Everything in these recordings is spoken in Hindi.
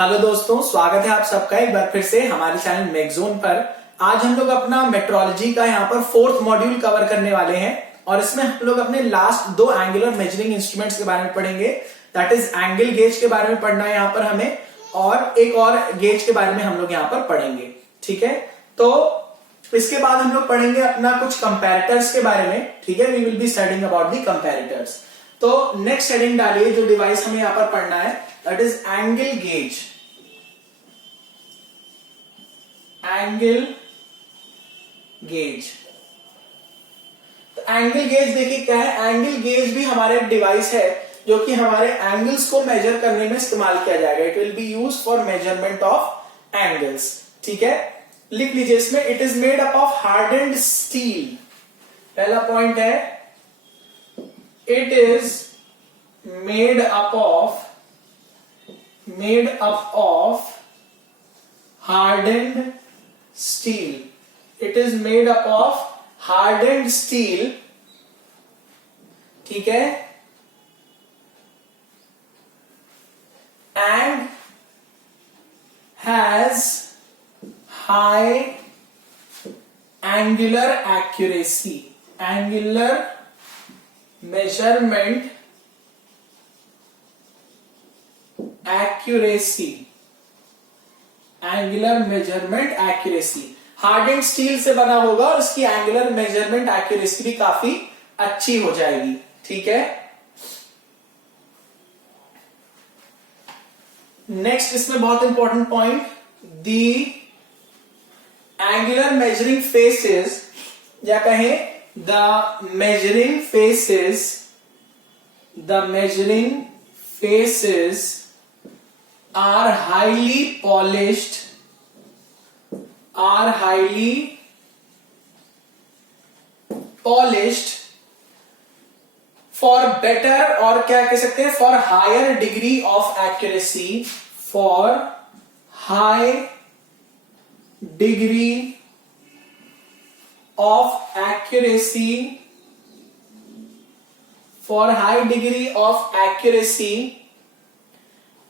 हेलो दोस्तों, स्वागत है आप सबका एक बार फिर से हमारे चैनल मेगजोन पर। आज हम लोग अपना मेट्रोलॉजी का यहाँ पर 4th मॉड्यूल कवर करने वाले हैं और इसमें हम लोग अपने लास्ट 2 एंगुलर मेजरिंग इंस्ट्रूमेंट्स के बारे में पढ़ेंगे। दैट इज एंगल गेज के बारे में पढ़ना है यहाँ पर हमें, और एक और गेज के बारे में हम लोग यहाँ पर पढ़ेंगे। ठीक है, तो इसके बाद हम लोग पढ़ेंगे अपना कुछ कंपैरेटर्स के बारे में। ठीक है, we will be studying about the comparators. तो नेक्स्ट हेडिंग डालिए, जो डिवाइस हमें यहाँ पर पढ़ना है that is angle gauge. Angle gauge, तो एंगल गेज देखिए क्या है। एंगल गेज भी हमारे एक डिवाइस है जो कि हमारे एंगल्स को मेजर करने में इस्तेमाल किया जाएगा। It will be use for measurement of angles. ठीक है, लिख लीजिए इसमें, it is made up of hardened steel. पहला पॉइंट है, it is made up of hardened steel. It is made up of hardened steel. ठीक है, and has high angular accuracy. Angular measurement accuracy. Angular measurement accuracy, hardened steel से बना होगा और इसकी एंगुलर मेजरमेंट एक्यूरेसी भी काफी अच्छी हो जाएगी। ठीक है, नेक्स्ट इसमें बहुत इंपॉर्टेंट पॉइंट, दी एंगुलर मेजरिंग फेसेस, या कहें the measuring faces are highly polished for better, और क्या कह सकते हैं, for higher degree of accuracy, for high degree of accuracy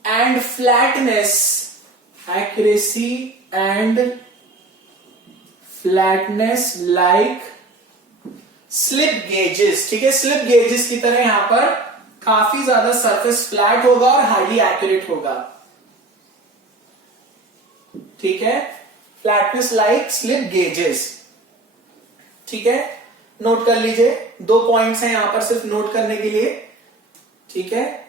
and flatness, like slip gauges। ठीक है, स्लिप गेजेस की तरह यहां पर काफी ज्यादा सरफेस फ्लैट होगा और हाईली एक्यूरेट होगा। ठीक है, फ्लैटनेस लाइक स्लिप गेजेस। ठीक है, नोट कर लीजिए, 2 पॉइंट्स हैं यहां पर सिर्फ नोट करने के लिए। ठीक है,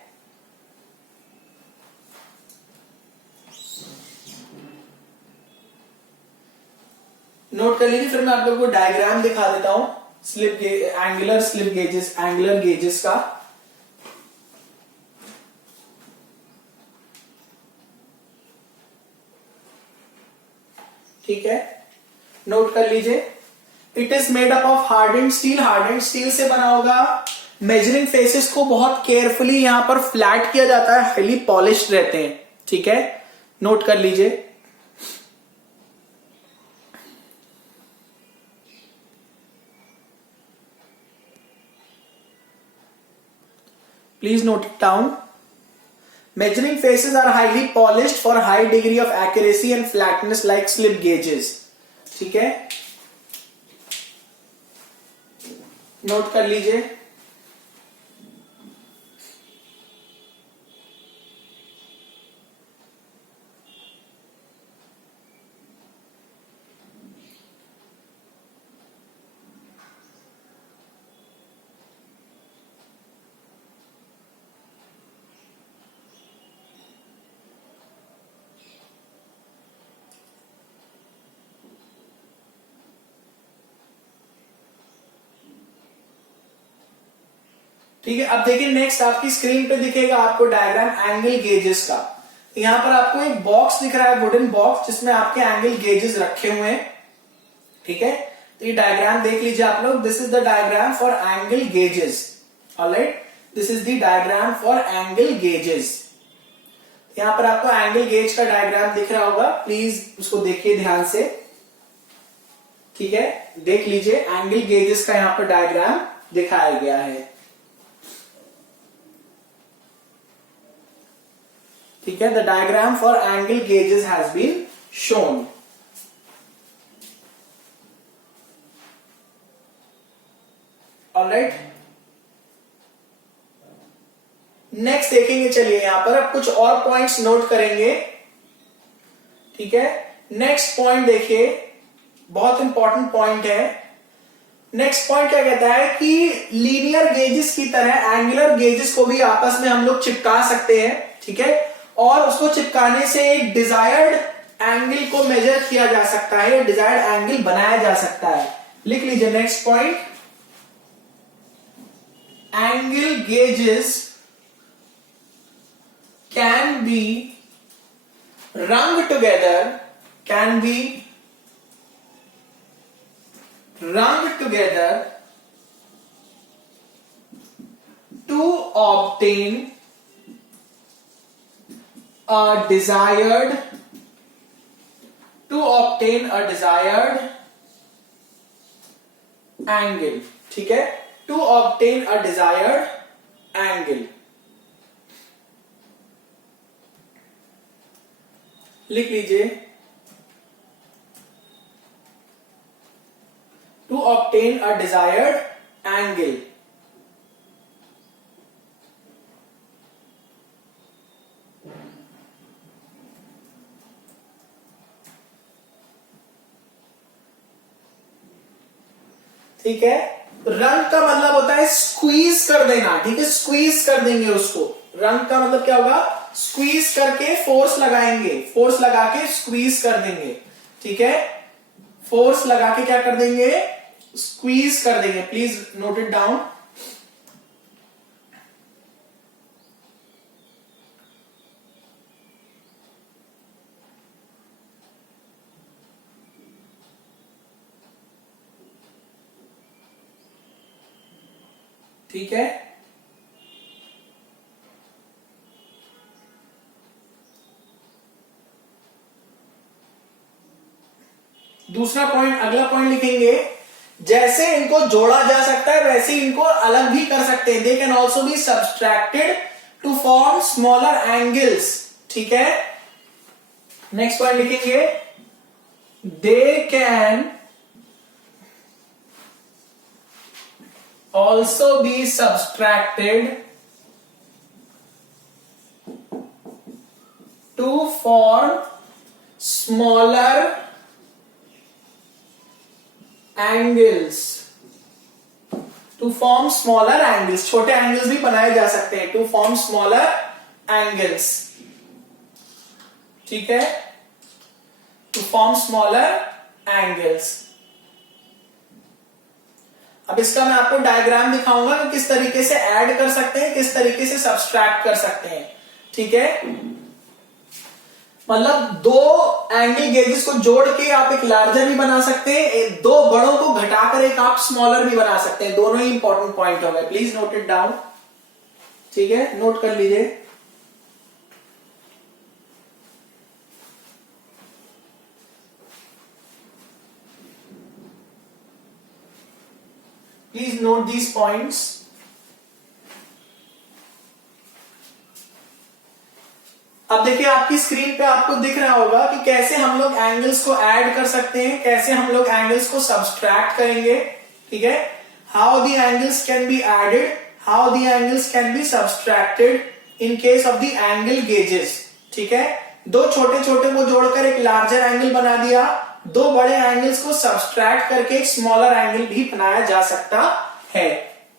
नोट कर लीजिए, फिर मैं आप लोगों को डायग्राम दिखा देता हूं एंगुलर गेजेस का। ठीक है, नोट कर लीजिए, it is made up of hardened steel से बना होगा। मेजरिंग फेसेस को बहुत केयरफुली यहां पर फ्लैट किया जाता है, हाईली पॉलिश्ड रहते हैं। ठीक है, नोट कर लीजिए। Please note it down. Measuring faces are highly polished for high degree of accuracy and flatness like slip gauges. ठीक है, नोट कर लीजिए। ठीक है, अब देखिए नेक्स्ट आपकी स्क्रीन पे दिखेगा आपको डायग्राम एंगल गेजेस का। यहां पर आपको एक बॉक्स दिख रहा है, वुडन बॉक्स, जिसमें आपके एंगल गेजेस रखे हुए हैं। ठीक है, तो ये डायग्राम देख लीजिए आप लोग। This is the diagram for angle gauges. Alright, this is the diagram for angle gauges. यहां पर आपको एंगल गेज का डायग्राम दिख रहा होगा, प्लीज उसको देखिए ध्यान से। ठीक है, देख लीजिए, एंगल गेजेस का यहां पर डायग्राम दिखाया गया है। ठीक है, the diagram for angle gauges has been shown. Alright, next देखेंगे, चलिए यहां पर अब कुछ और पॉइंट्स नोट करेंगे। ठीक है, नेक्स्ट पॉइंट देखिए, बहुत इंपॉर्टेंट पॉइंट है। नेक्स्ट पॉइंट क्या कहता है कि लीनियर गेजेस की तरह एंगुलर गेजेस को भी आपस में हम लोग चिपका सकते हैं। ठीक है, और उसको चिपकाने से एक डिजायर्ड एंगल को मेजर किया जा सकता है, डिजायर्ड एंगल बनाया जा सकता है। लिख लीजिए next point, angle gauges can be rung together, can be rung together to obtain a desired angle। ठीक है, to obtain a desired angle। लिख लीजिए, to obtain a desired angle. ठीक है, रंग का मतलब होता है स्क्वीज कर देना। ठीक है, स्क्वीज कर देंगे उसको। रंग का मतलब क्या होगा, स्क्वीज करके फोर्स लगाएंगे, फोर्स लगा के स्क्वीज कर देंगे। ठीक है, फोर्स लगा के क्या कर देंगे, स्क्वीज कर देंगे। Please note it down. ठीक है, दूसरा पॉइंट, अगला पॉइंट लिखेंगे, जैसे इनको जोड़ा जा सकता है वैसे इनको अलग भी कर सकते हैं। They can also be subtracted to form smaller angles. ठीक है, नेक्स्ट पॉइंट लिखेंगे, they can also be subtracted to form smaller angles, to form smaller angles. छोटे एंगल्स भी बनाए जा सकते हैं, टू फॉर्म स्मॉलर एंगल्स। ठीक है, टू फॉर्म स्मॉलर एंगल्स। अब इसका मैं आपको डायग्राम दिखाऊंगा कि किस तरीके से ऐड कर सकते हैं, किस तरीके से सब्सट्रैक्ट कर सकते हैं। ठीक है, मतलब दो एंगल गेजेस को जोड़ के आप एक लार्जर भी बना सकते हैं, दो बड़ों को घटाकर एक आप स्मॉलर भी बना सकते हैं। दोनों ही इंपॉर्टेंट पॉइंट हो गए, प्लीज नोट इट डाउन। ठीक है, नोट कर लीजिए। Please note these points. अब देखिए आपकी स्क्रीन पे आपको दिख रहा होगा कि कैसे हम लोग एंगल्स को ऐड कर सकते हैं, कैसे हम लोग एंगल्स को सब्सट्रैक्ट करेंगे। ठीक है, how the angles can be added, how the angles can be subtracted in case of the angle gauges. ठीक है, दो छोटे छोटे को जोड़कर एक लार्जर एंगल बना दिया, दो बड़े एंगल्स को सब्सट्रैक्ट करके एक स्मॉलर एंगल भी बनाया जा सकता है।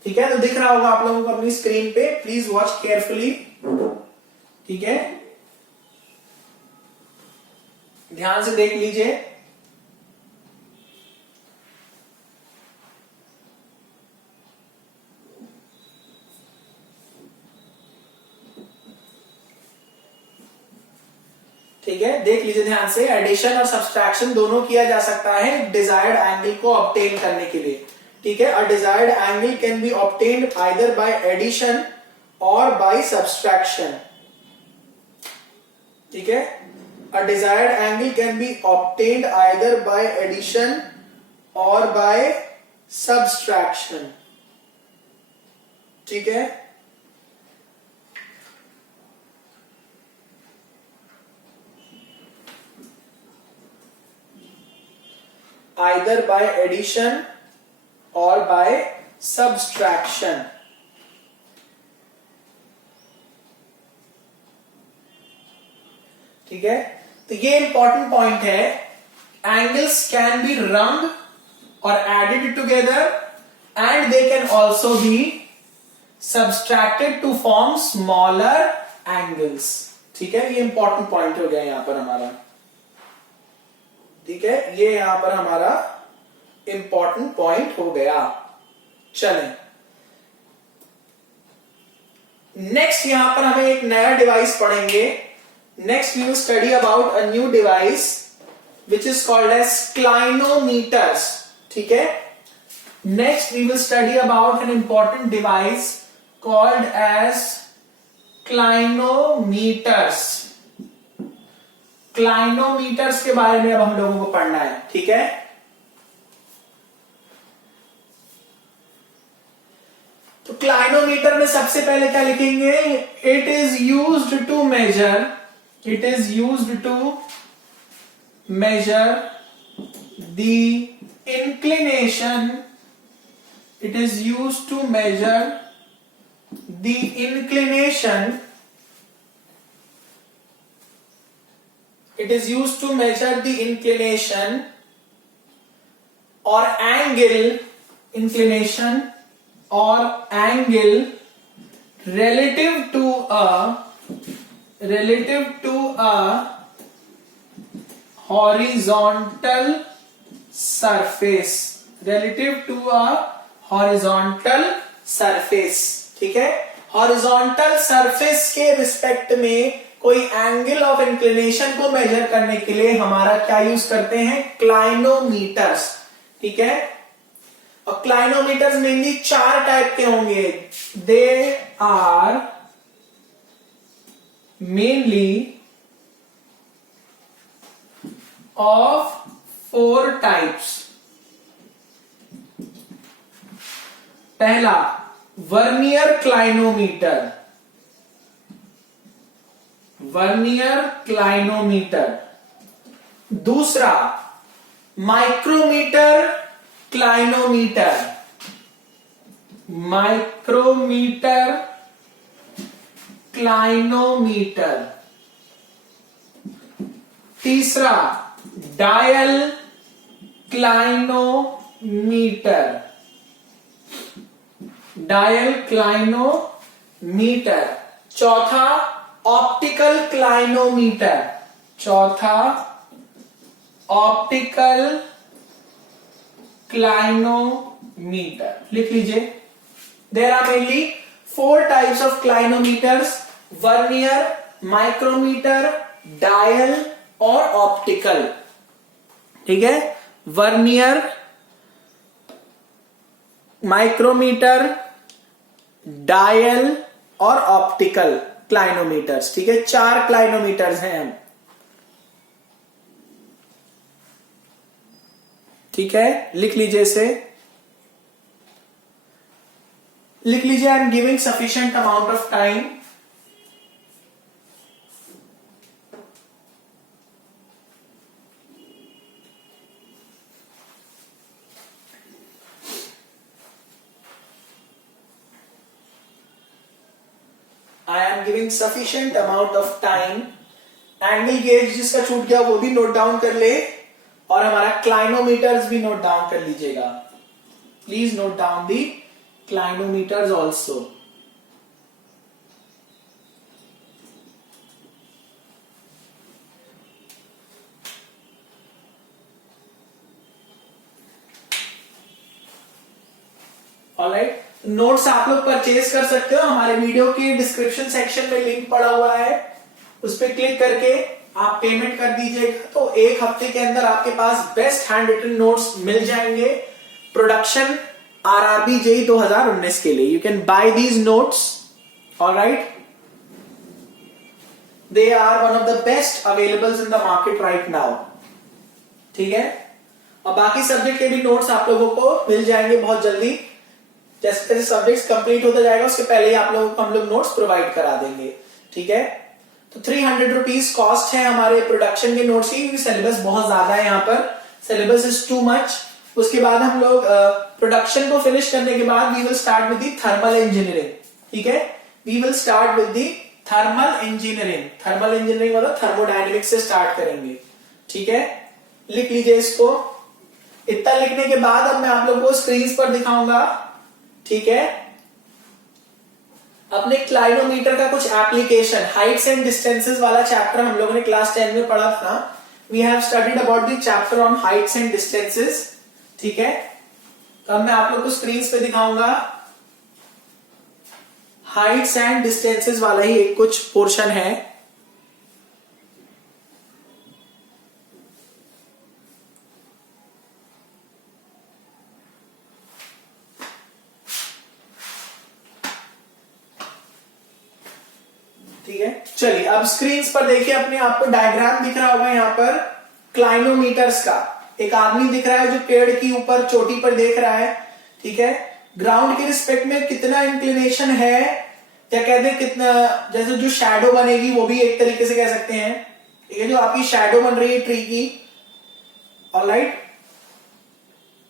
ठीक है, तो दिख रहा होगा आप लोगों को अपनी स्क्रीन पे, प्लीज वॉच केयरफुली। ठीक है, ध्यान से देख लीजिए। ठीक है, देख लीजिए ध्यान से। एडिशन और सब्सट्रैक्शन दोनों किया जा सकता है डिजायर्ड एंगल को ऑब्टेन करने के लिए। ठीक है, a desired angle can be obtained either by addition और बाय सब्सट्रैक्शन। ठीक है, a desired angle can be obtained either by addition or by subtraction। ठीक है, either by addition or by subtraction. ठीक है, तो ये इंपॉर्टेंट पॉइंट है. एंगल्स कैन बी रम्ड और added together and they can also be subtracted to form smaller angles. ठीक है, ये इंपॉर्टेंट पॉइंट हो गया यहां पर हमारा. ठीक है, ये यहां पर हमारा इंपॉर्टेंट पॉइंट हो गया. चलें, नेक्स्ट यहां पर हमें एक नया डिवाइस पढ़ेंगे. Next we will study about a new device which is called as clinometers. ठीक है, next we will study about an important device called as clinometers. Clinometers के बारे में अब हम लोगों को पढ़ना है. ठीक है, तो क्लाइनोमीटर में सबसे पहले क्या लिखेंगे? It is used to measure, it is used to measure the inclination, it is used to measure the inclination, it is used to measure the inclination or angle, inclination or angle relative to a horizontal surface, relative to a horizontal surface. ठीक है, horizontal surface के रिस्पेक्ट में कोई एंगल ऑफ इंक्लिनेशन को मेजर करने के लिए हमारा क्या यूज करते हैं? क्लाइनोमीटर्स. ठीक है, और क्लाइनोमीटर्स मेनली 4 टाइप के होंगे. They are mainly of 4 types. पहला वर्नियर क्लाइनोमीटर, वर्नियर क्लाइनोमीटर. दूसरा माइक्रोमीटर क्लाइनोमीटर, माइक्रोमीटर क्लाइनोमीटर. तीसरा डायल क्लाइनोमीटर, डायल क्लाइनोमीटर. चौथा ऑप्टिकल क्लाइनोमीटर, चौथा ऑप्टिकल क्लाइनोमीटर. लिख लीजिए, there are mainly 4 types of clinometers: vernier, micrometer, dial और ऑप्टिकल. ठीक है, वर्नियर, माइक्रोमीटर, डायल और ऑप्टिकल क्लाइनोमीटर्स. ठीक है, 4 क्लाइनोमीटर्स हैं हम. ठीक है, लिख लीजिए इसे, लिख लीजिए. I am giving sufficient amount of time. I am giving sufficient amount of time. Angle gauge जिसका छूट गया वो भी नोट डाउन कर ले, और हमारा क्लाइनोमीटर्स भी नोट डाउन कर लीजिएगा. Please note down the clinometers also. Alright, notes आप लोग परचेज कर सकते हो. हमारे वीडियो के डिस्क्रिप्शन सेक्शन में लिंक पड़ा हुआ है, उस पर क्लिक करके आप पेमेंट कर दीजिएगा. तो 1 हफ्ते के अंदर आपके पास बेस्ट हैंड रिटन नोट्स मिल जाएंगे प्रोडक्शन आरआरबी जेईई 2019 के लिए. You can buy these notes. Alright, they are one of the best availables in the market right now. ठीक है, और बाकी सब्जेक्ट के भी नोट्स आप लोगों को मिल जाएंगे बहुत जल्दी. जैसे जैसे सब्जेक्ट कंप्लीट होता जाएगा उसके पहले ही आप लोगों को हम लोग नोट्स प्रोवाइड करा देंगे. ठीक है, तो 300 रुपीज कॉस्ट है हमारे प्रोडक्शन के नोट्स की, क्योंकि सिलेबस बहुत ज्यादा है यहाँ पर. Syllabus is too much. उसके बाद हम लोग प्रोडक्शन को फिनिश करने के बाद we will start with the thermal engineering. ठीक है, we will start with the thermal engineering. Thermal engineering मतलब थर्मोडायनेमिक्स से स्टार्ट करेंगे। ठीक है, लिख लीजिए इसको। इतना लिखने के बाद अब मैं आप लोगों को स्क्रीन पर दिखाऊंगा। ठीक है, अपने क्लाइनोमीटर का कुछ एप्लीकेशन, हाइट्स एंड डिस्टेंसेस वाला चैप्टर हम लोगों ने क्लास 10 में पढ़ा था। We have studied about the chapter on heights and distances. ठीक है, तो अब मैं आप लोग को स्क्रीन पे दिखाऊंगा हाइट्स एंड डिस्टेंसेस वाला ही एक कुछ पोर्शन है। ठीक है, चलिए अब स्क्रीन पर देखिए, अपने आपको डायग्राम दिख रहा होगा यहाँ पर क्लाइनोमीटर्स का। एक आदमी दिख रहा है जो पेड़ की ऊपर चोटी पर देख रहा है। ठीक है, ग्राउंड के रिस्पेक्ट में कितना इंक्लिनेशन है, क्या कहते हैं कितना, जैसे जो शैडो बनेगी वो भी एक तरीके से कह सकते हैं। ठीक है, जो आपकी शैडो बन रही है ट्री की। ऑलराइट,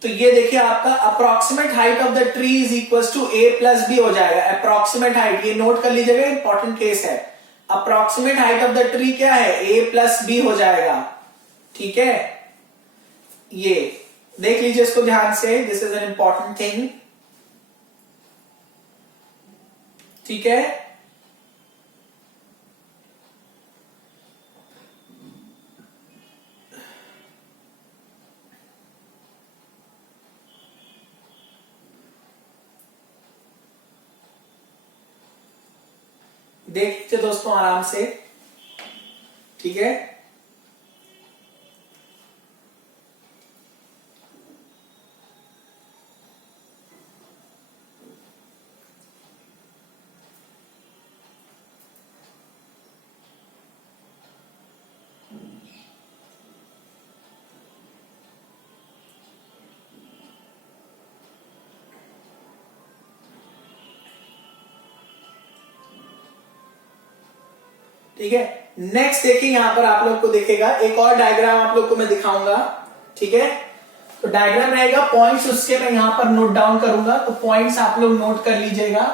तो ये देखिए आपका approximate height of the tree is equal to a plus b हो जाएगा। अप्रोक्सीमेट हाइट, ये नोट कर लीजिएगा, इंपॉर्टेंट केस है। Approximate height of the tree क्या है, a प्लस बी हो जाएगा। ठीक है, ये देख लीजिए इसको ध्यान से, this is an important thing. ठीक है, देख लीजिए दोस्तों आराम से। ठीक है, ठीक है, नेक्स्ट देखिए यहां पर आप लोग को दिखेगा एक और डायग्राम आप लोग को मैं दिखाऊंगा। ठीक है, तो डायग्राम रहेगा, पॉइंट्स उसके मैं यहां पर नोट डाउन करूंगा, तो पॉइंट्स आप लोग नोट कर लीजिएगा।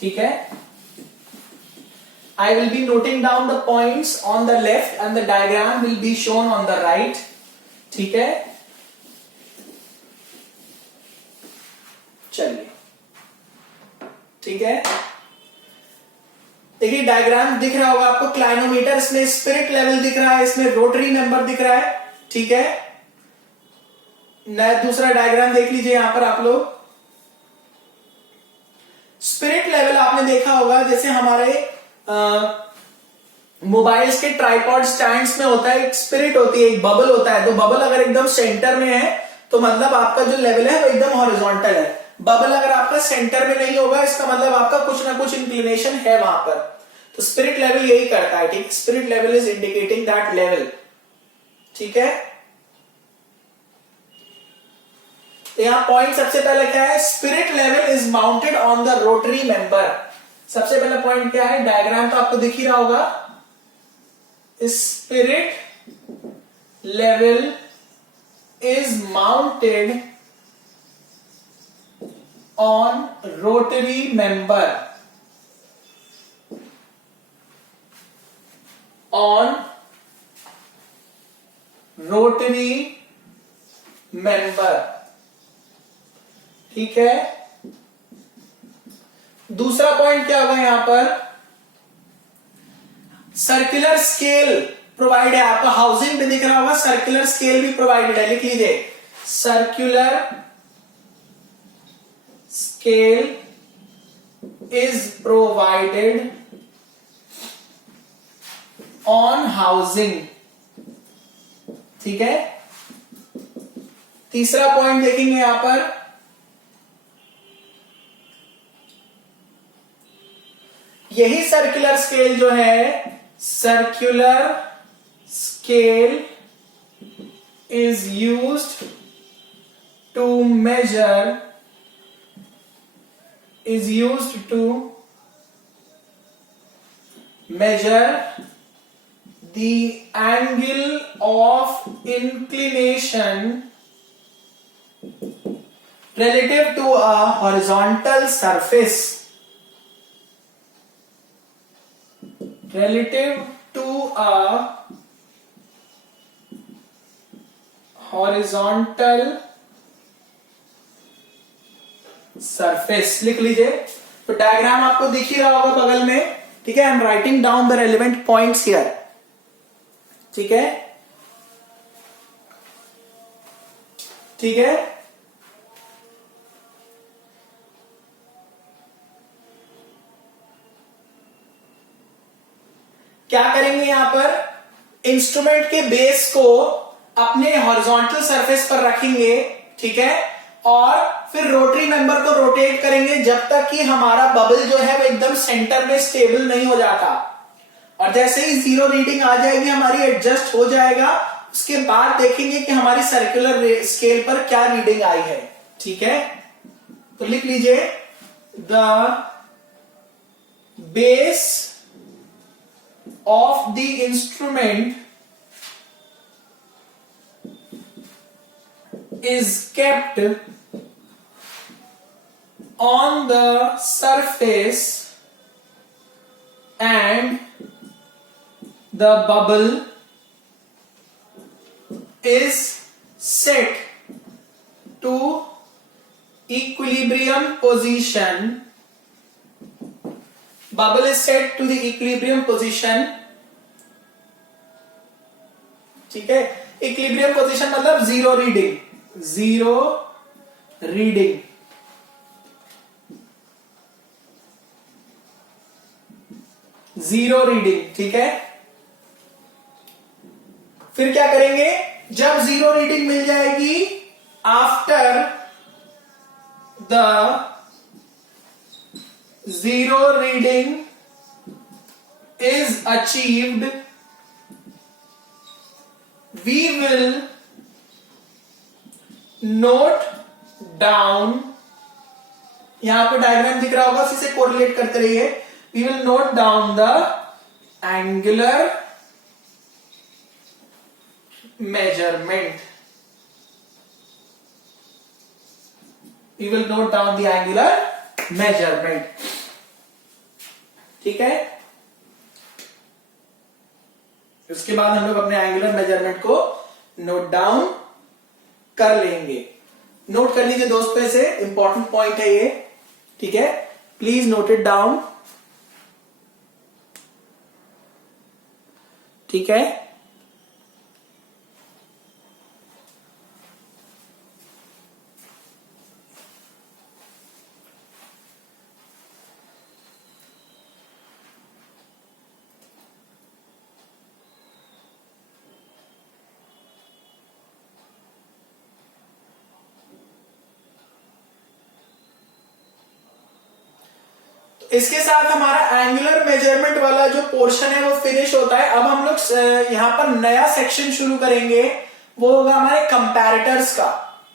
ठीक है, I will be noting down the points on the left and the diagram will be shown on the right. ठीक है, चलिए। ठीक है, देखिए डायग्राम दिख रहा होगा आपको, क्लाइनोमीटर, इसमें स्पिरिट लेवल दिख रहा है, इसमें रोटरी मेंबर दिख रहा है। ठीक है, दूसरा डायग्राम देख लीजिए यहां पर आप लोग। स्पिरिट लेवल आपने देखा होगा, जैसे हमारे मोबाइल्स के ट्राइपॉड स्टैंड्स में होता है, एक स्पिरिट होती है, एक बबल होता है। तो बबल अगर एकदम सेंटर में है तो मतलब आपका जो लेवल है वो एकदम हॉरिजॉन्टल है। बबल अगर आपका सेंटर में नहीं होगा, इसका मतलब आपका कुछ ना कुछ इंक्लिनेशन है वहां पर। तो स्पिरिट लेवल यही करता है। ठीक, spirit level is indicating that level. ठीक है, तो यहां पॉइंट सबसे पहले क्या है, spirit level is mounted on the rotary member. सबसे पहला पॉइंट क्या है, डायग्राम तो आपको दिख ही रहा होगा, spirit level is mounted on rotary member, on rotary member. ठीक है, दूसरा पॉइंट क्या होगा यहां पर, सर्कुलर स्केल प्रोवाइड है आपका। हाउसिंग पे दिख रहा होगा, सर्कुलर स्केल भी प्रोवाइडेड है, लिख लीजिए, circular scale is provided on housing. ठीक है, तीसरा पॉइंट देखेंगे यहां पर, यही सर्कुलर स्केल जो है, circular scale is used to measure, is used to measure the angle of inclination relative to a horizontal surface, relative to a horizontal surface। लिख लीजिए। तो डायग्राम आपको दिख ही रहा होगा बगल में, ठीक है। I am writing down the relevant points here, ठीक है, ठीक है। क्या करेंगे यहां पर, इंस्ट्रूमेंट के बेस को अपने हॉरिजॉन्टल सरफेस पर रखेंगे, ठीक है, और फिर रोटरी मेंबर को रोटेट करेंगे जब तक कि हमारा बबल जो है वो एकदम सेंटर में स्टेबल नहीं हो जाता। और जैसे ही 0 रीडिंग आ जाएगी हमारी, एडजस्ट हो जाएगा, उसके बाद देखेंगे कि हमारी सर्कुलर स्केल पर क्या रीडिंग आई है, ठीक है। तो लिख लीजिए, the base of the instrument is kept on the surface and the bubble is set to equilibrium position. Bubble is set to the equilibrium position, ठीक है। इक्विलिब्रियम पोजीशन मतलब 0 रीडिंग, 0 रीडिंग, ठीक है। फिर क्या करेंगे, जब 0 रीडिंग मिल जाएगी, after the 0 reading is achieved, we will note down, यहां पे डायग्राम दिख रहा होगा, उसी से कोरिलेट करते रहिए। we will note down the angular measurement, we will note down the angular measurement, ठीक है। उसके बाद हम लोग अपने एंगुलर मेजरमेंट को नोट डाउन कर लेंगे। नोट कर लीजिए दोस्तों, इसे इंपॉर्टेंट पॉइंट है ये, ठीक है, प्लीज नोट इट डाउन, ठीक है। इसके साथ हमारा एंगुलर मेजरमेंट वाला जो पोर्शन है वो फिनिश होता है। अब हम लोग यहां पर नया सेक्शन शुरू करेंगे, वो होगा हमारे कंपैरेटर्स का,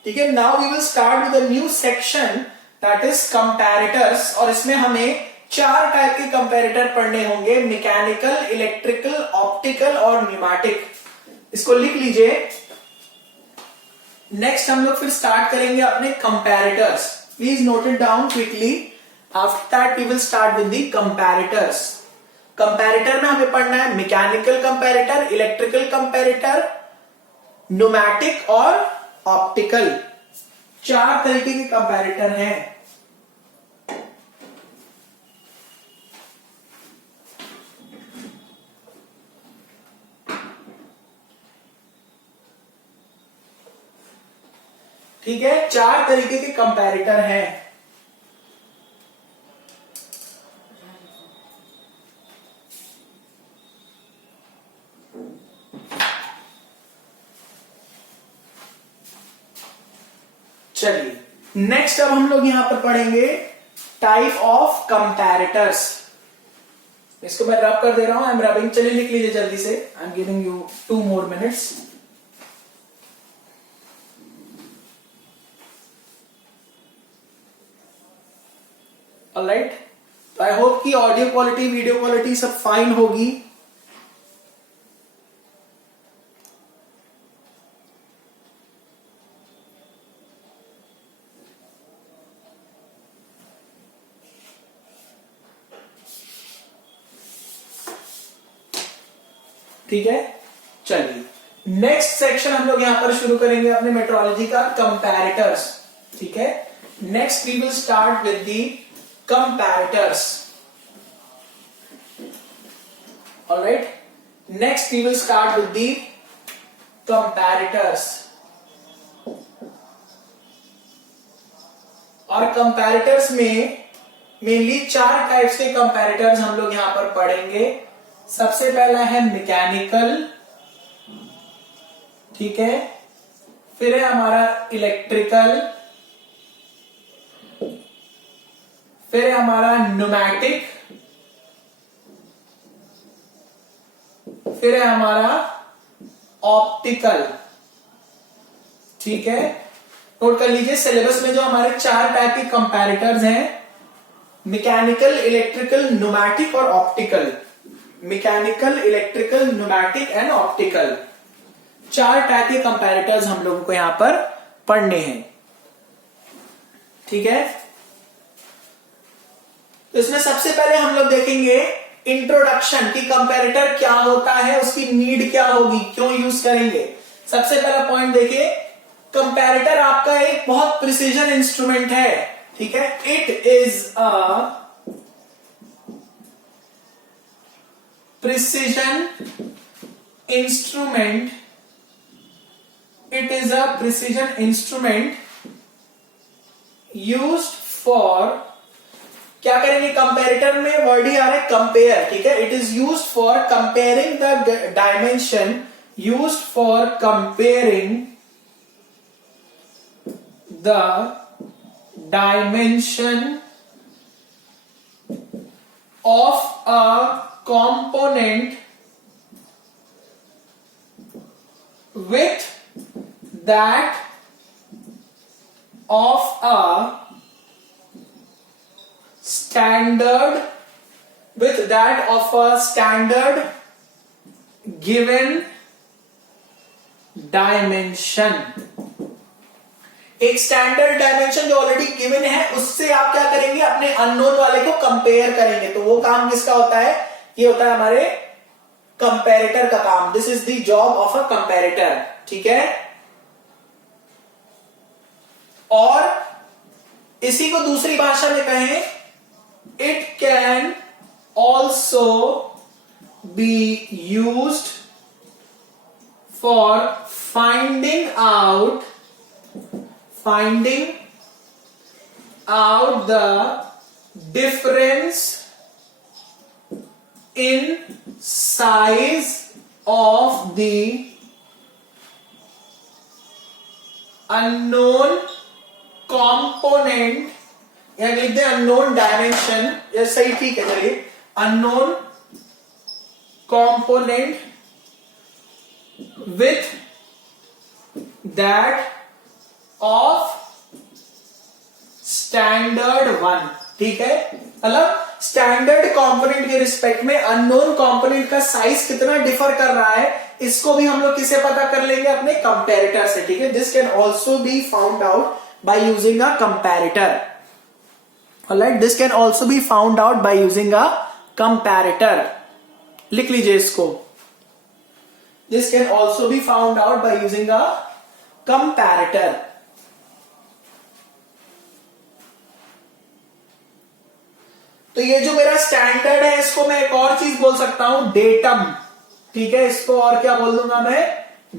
ठीक है। Now we will start with a new section that is comparators, और इसमें हमें 4 टाइप के कंपैरेटर पढ़ने होंगे, मैकेनिकल, इलेक्ट्रिकल, ऑप्टिकल और न्यूमेटिक। इसको लिख लीजिए। नेक्स्ट हम लोग फिर स्टार्ट करेंगे अपने comparators, please note it down quickly. After that we will start with the comparators. Comparator में हमें पढ़ना है mechanical comparator, electrical comparator, pneumatic और ऑप्टिकल। 4 तरीके के कंपैरेटर हैं। ठीक है, 4 तरीके के कंपैरेटर हैं। चलिए नेक्स्ट अब हम लोग यहां पर पढ़ेंगे टाइप ऑफ कंपैरेटर्स। इसको मैं रब कर दे रहा हूं, आई एम रबिंग। चलिए लिख लीजिए जल्दी से, I am giving you 2 more minutes। Alright, तो आई होप कि ऑडियो क्वालिटी, वीडियो क्वालिटी सब फाइन होगी। ठीक है, चलिए नेक्स्ट सेक्शन हम लोग यहां पर शुरू करेंगे अपने मेट्रोलॉजी का, कंपैरेटर्स। ठीक है, next we will start with the comparators. Alright, next we will start with the comparators. और कंपैरेटर्स में मेनली 4 टाइप्स के कंपैरेटर्स हम लोग यहां पर पढ़ेंगे। सबसे पहला है मैकेनिकल, ठीक है, फिर है हमारा इलेक्ट्रिकल, फिर है हमारा न्यूमैटिक, फिर है हमारा ऑप्टिकल। ठीक है, नोट कर लीजिए सिलेबस में जो हमारे 4 टाइप के कंपैरेटर्स हैं, मैकेनिकल, इलेक्ट्रिकल, न्यूमैटिक और optical. Mechanical, electrical, pneumatic and optical, 4 type के कंपैरेटर्स हम लोगों को यहां पर पढ़ने हैं। ठीक है, तो इसमें सबसे पहले हम लोग देखेंगे इंट्रोडक्शन की कंपैरेटर क्या होता है, उसकी नीड क्या होगी, क्यों यूज करेंगे। सबसे पहला पॉइंट देखिए, कंपैरेटर आपका एक बहुत प्रिसीजन इंस्ट्रूमेंट है। ठीक है, it is a precision instrument, it is a precision instrument used for, क्या करेंगे कंपैरेटर में, वर्ड ही आ रहा है कंपेयर। ठीक है, it is used for comparing the dimension, used for comparing the dimension of a component with that of a standard, with that of a standard given dimension। एक स्टैंडर्ड डायमेंशन जो ऑलरेडी गिवन है उससे आप क्या करेंगे, अपने अननोन वाले को कंपेयर करेंगे। तो वो काम किसका होता है, ये होता है हमारे कंपैरेटर का काम। This is the job of a comparator. ठीक है, और इसी को दूसरी भाषा में कहें, it can also be used for finding out the difference in size of the unknown component, या लिख दे unknown dimension, या सही ठीक है, चलिए unknown component with that of standard 1। ठीक है, मतलब स्टैंडर्ड कंपोनेंट के रिस्पेक्ट में अननोन कंपोनेंट का साइज कितना डिफर कर रहा है, इसको भी हम लोग किसे पता कर लेंगे, अपने कंपैरेटर से। ठीक है, this can also be found out by using a comparator. Alright, this can also be found out by using a comparator. लिख लीजिए इसको, this can also be found out by using a comparator. तो ये जो मेरा स्टैंडर्ड है, इसको मैं एक और चीज बोल सकता हूं, डेटम। ठीक है, इसको और क्या बोल दूंगा मैं,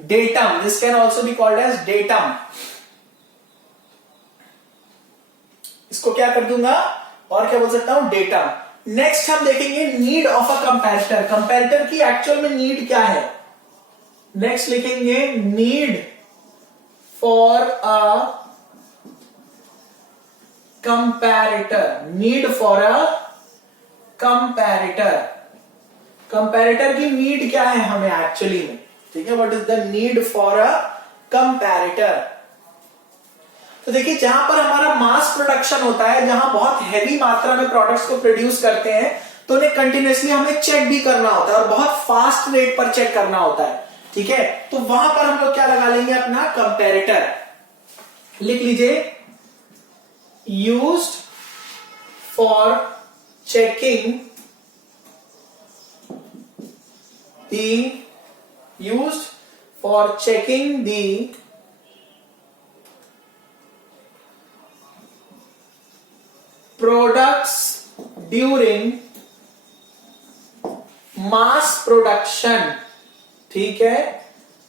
datum. This can also be called as datum. इसको क्या कर दूंगा, और क्या बोल सकता हूं, डेटम। नेक्स्ट हम देखेंगे need of a comparator. Comparator की एक्चुअल में नीड क्या है, नेक्स्ट लिखेंगे need for a comparator. Need for a comparator, comparator की नीड क्या है हमें एक्चुअली में। ठीक है, what is the need for a comparator. तो देखिए, जहां पर हमारा मास प्रोडक्शन होता है, जहां बहुत हैवी मात्रा में प्रोडक्ट्स को प्रोड्यूस करते हैं, तो उन्हें कंटिन्यूअसली हमें चेक भी करना होता है और बहुत फास्ट रेट पर चेक करना होता है। ठीक है, तो वहां पर हम लोग क्या लगा लेंगे, अपना कंपैरेटर। लिख लीजिए, used for checking the used for checking the products during mass production। ठीक है,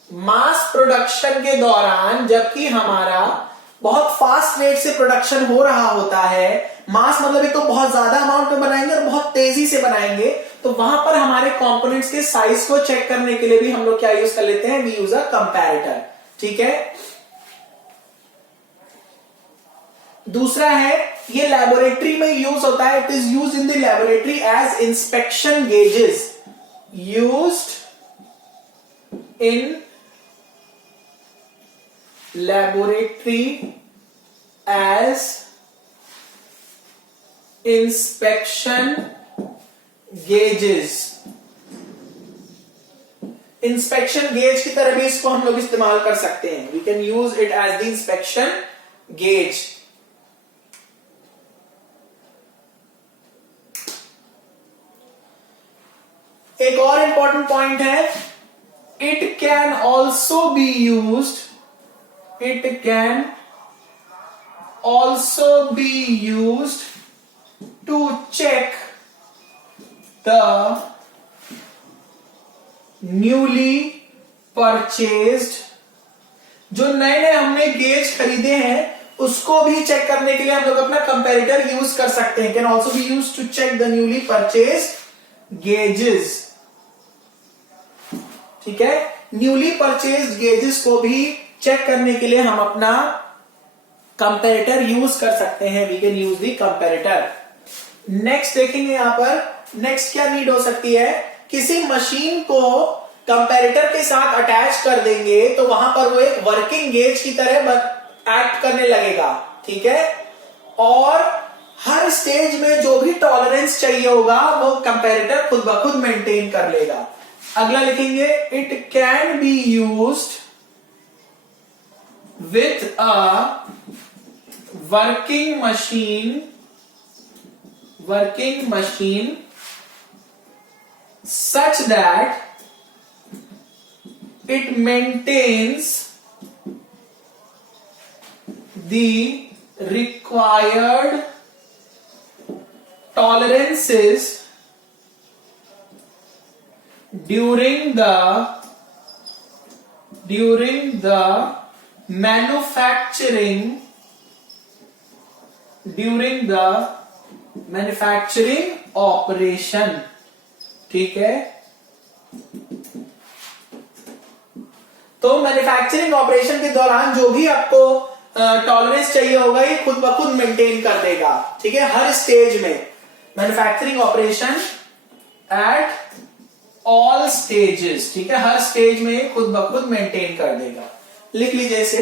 मास प्रोडक्शन के दौरान जबकि हमारा बहुत फास्ट रेट से प्रोडक्शन हो रहा होता है, मास मतलब एक तो बहुत ज्यादा अमाउंट में बनाएंगे और बहुत तेजी से बनाएंगे, तो वहां पर हमारे कंपोनेंट्स के साइज को चेक करने के लिए भी हम लोग क्या यूज कर लेते हैं, वी यूज अ कंपैरेटर। ठीक है, दूसरा है ये लैबोरेटरी में यूज होता है, it is use in the laboratory as inspection gauges, used in laboratory as inspection gauges। Inspection gauge की तरह भी इसको हम लोग इस्तेमाल कर सकते हैं, we can use it as the inspection gauge. एक और इंपॉर्टेंट पॉइंट है, it can also be used, it can also be used to check the newly purchased, जो नए नए हमने गेज खरीदे हैं उसको भी चेक करने के लिए हम लोग अपना कंपैरेटर यूज कर सकते हैं। Can also be use to check the newly purchased gauges. ठीक है, न्यूली परचेज्ड गेजेस को भी चेक करने के लिए हम अपना कंपैरेटर यूज कर सकते हैं, we can use the comparator. Next देखेंगे यहां पर, नेक्स्ट क्या नीड हो सकती है, किसी मशीन को कंपैरेटर के साथ अटैच कर देंगे तो वहां पर वो एक वर्किंग गेज की तरह एक्ट करने लगेगा। ठीक है, और हर स्टेज में जो भी टॉलरेंस चाहिए होगा वो कंपैरेटर खुद ब खुद मेंटेन कर लेगा। अगला लिखेंगे, it can be used with a working machine such that it maintains the required tolerances during the manufacturing operation. ठीक है, तो मैन्युफैक्चरिंग ऑपरेशन के दौरान जो भी आपको टॉलरेंस चाहिए होगा ये खुद ब खुद मेंटेन कर देगा। ठीक है, हर स्टेज में, manufacturing operation at all stages. ठीक है, हर स्टेज में खुद ब खुद मेंटेन कर देगा। लिख लीजिए इसे,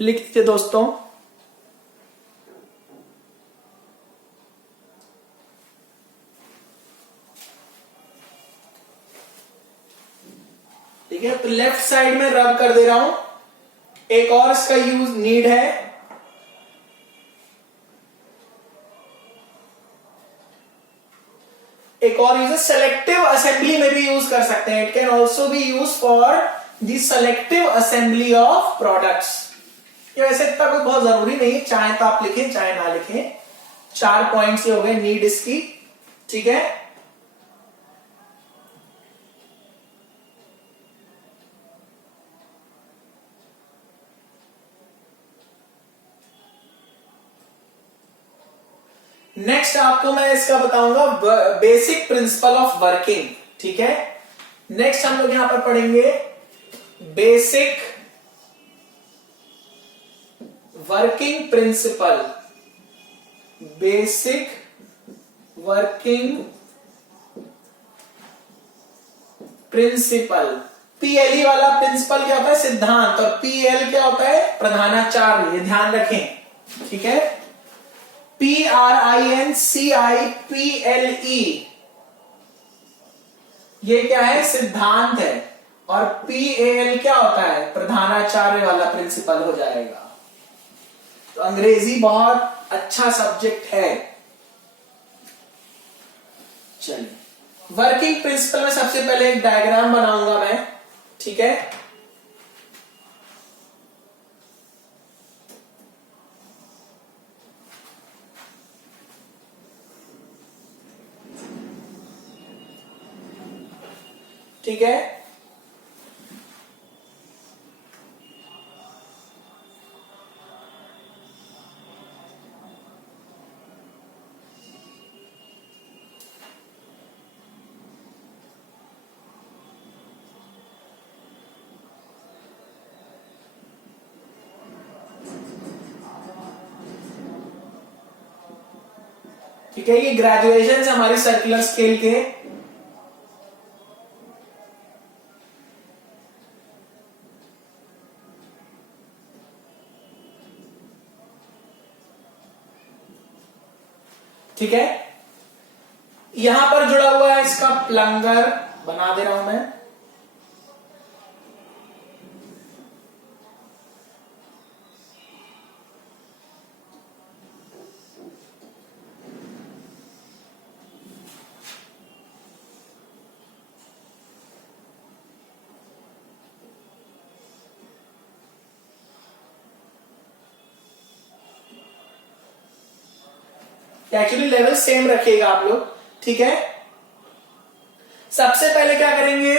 लिख लीजिए दोस्तों, ठीक है, तो लेफ्ट साइड में रब कर दे रहा हूं। एक और इसका यूज नीड है, एक और यूज सेलेक्टिव असेंबली में भी यूज कर सकते हैं। It can also be use for the selective assembly of products. ये वैसे इतना कोई बहुत जरूरी नहीं है, चाहे तो आप लिखें चाहे ना लिखें। 4 पॉइंट्स हो गए नीड इसकी। ठीक है, नेक्स्ट आपको मैं इसका बताऊंगा बेसिक प्रिंसिपल ऑफ वर्किंग। ठीक है, नेक्स्ट हम लोग यहां पर पढ़ेंगे basic working principle, basic working principle. PLE वाला प्रिंसिपल क्या होता है, सिद्धांत, और पीएल क्या होता है, प्रधानाचार्य। ये ध्यान रखें। ठीक है, PRINCIPLE ये क्या है, सिद्धांत है, और PAL क्या होता है, प्रधानाचार्य वाला प्रिंसिपल हो जाएगा। तो अंग्रेजी बहुत अच्छा सब्जेक्ट है। चलिए, वर्किंग प्रिंसिपल में सबसे पहले एक डायग्राम बनाऊंगा मैं, ठीक है। ठीक है, ठीक है, ये ग्रेजुएशन है हमारी सर्कुलर स्केल के। ठीक है, यहां पर जुड़ा हुआ है इसका प्लंगर, बना दे रहा हूं मैं। एक्चुअली लेवल सेम रखिएगा आप लोग, ठीक है। सबसे पहले क्या करेंगे,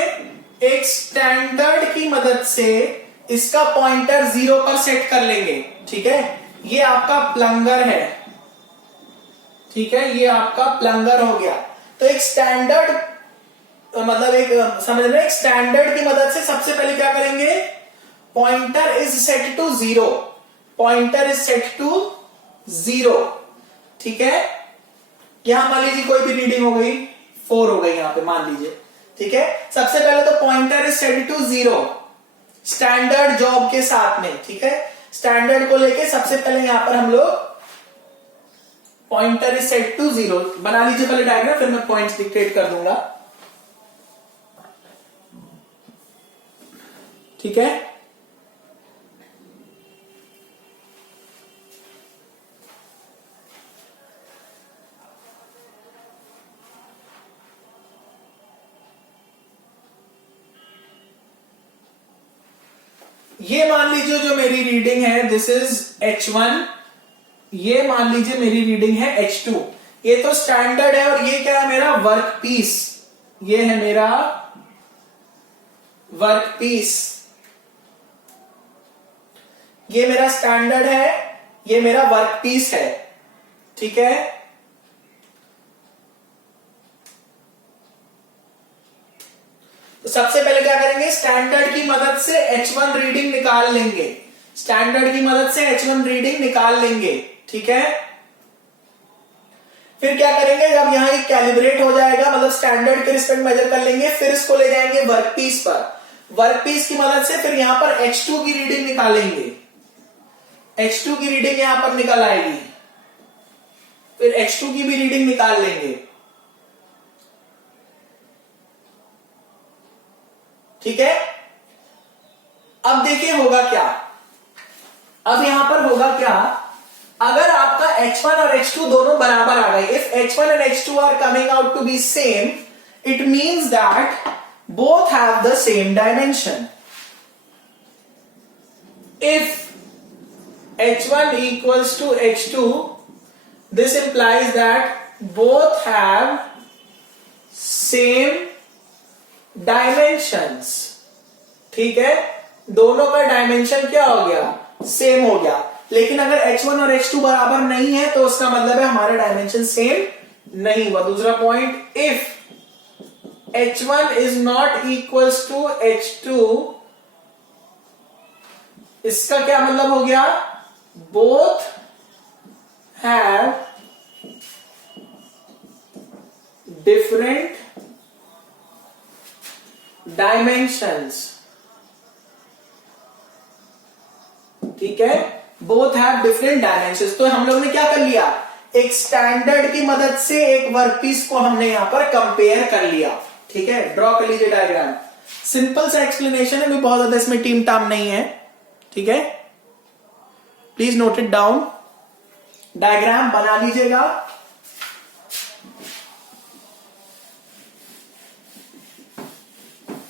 एक स्टैंडर्ड की मदद से इसका पॉइंटर 0 पर सेट कर लेंगे, ठीक है। ये आपका प्लंगर है, ठीक है, ये आपका प्लंगर हो गया। तो एक स्टैंडर्ड, मतलब एक समझ रहे, एक स्टैंडर्ड की मदद से सबसे पहले क्या करेंगे, pointer is set to 0, pointer is set to 0, ठीक है। यहां मान लीजिए कोई भी रीडिंग हो गई, 4 हो गई यहां पे मान लीजिए, ठीक है। सबसे पहले तो pointer is set to 0 standard job के साथ में, ठीक है। स्टैंडर्ड को लेके सबसे पहले यहां पर हम लोग पॉइंटर इज सेट टू 0 बना लीजिए पहले डायग्राम, फिर मैं पॉइंट्स डिक्टेट कर दूंगा, ठीक है। ये मान लीजिए जो मेरी रीडिंग है दिस इज H1, ये मान लीजिए मेरी रीडिंग है H2। ये तो स्टैंडर्ड है और ये क्या है मेरा वर्क पीस, ये है मेरा वर्क पीस, ये मेरा स्टैंडर्ड है, ये मेरा वर्क पीस है, ठीक है। तो सबसे पहले क्या करेंगे, स्टैंडर्ड की मदद से H1 रीडिंग निकाल लेंगे, स्टैंडर्ड की मदद से H1 रीडिंग निकाल लेंगे, ठीक है। फिर क्या करेंगे, जब यहां एक कैलिब्रेट हो जाएगा, मतलब स्टैंडर्ड के रिस्पेक्ट मेजर कर लेंगे, फिर इसको ले जाएंगे वर्कपीस पर, वर्कपीस की मदद से फिर यहां पर H2 की रीडिंग निकालेंगे, H2 की रीडिंग यहां पर निकल आएगी, फिर H2 की भी रीडिंग निकाल लेंगे, ठीक है। अब देखिए होगा क्या, अब यहां पर होगा क्या, अगर आपका H1 और H2 दोनों बराबर आ गए, if H1 and H2 are coming out to be same, it means that both have the same dimension. If H1 equals to H2, this implies that both have same dimensions, ठीक है, दोनों का डायमेंशन क्या हो गया, सेम हो गया। लेकिन अगर H1 और H2 बराबर नहीं है तो उसका मतलब है हमारा डायमेंशन सेम नहीं हुआ। दूसरा point, if H1 is not equals to H2, इसका क्या मतलब हो गया, बोथ हैव डिफरेंट डायमेंशंस, ठीक है, बोथ हैव डिफरेंट डायमेंशंस। तो हम लोग ने क्या कर लिया, एक स्टैंडर्ड की मदद से एक वर्कपीस को हमने यहां पर कंपेयर कर लिया, ठीक है। ड्रॉ कर लीजिए डायग्राम, सिंपल सा एक्सप्लेनेशन है, बहुत ज्यादा इसमें टीम टाम नहीं है, ठीक है। Please note it down, diagram बना लीजिएगा।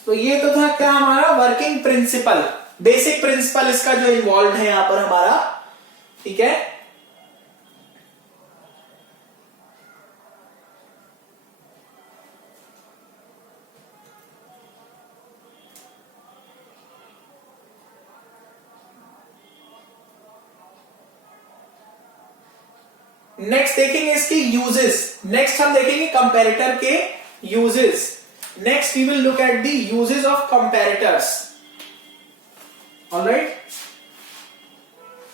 तो ये तो था क्या हमारा वर्किंग प्रिंसिपल, बेसिक प्रिंसिपल इसका जो इन्वॉल्व है यहां पर हमारा, ठीक है। नेक्स्ट देखेंगे इसके यूजेस, नेक्स्ट हम देखेंगे कंपैरेटर के uses. Next we will look at the uses of comparators, alright.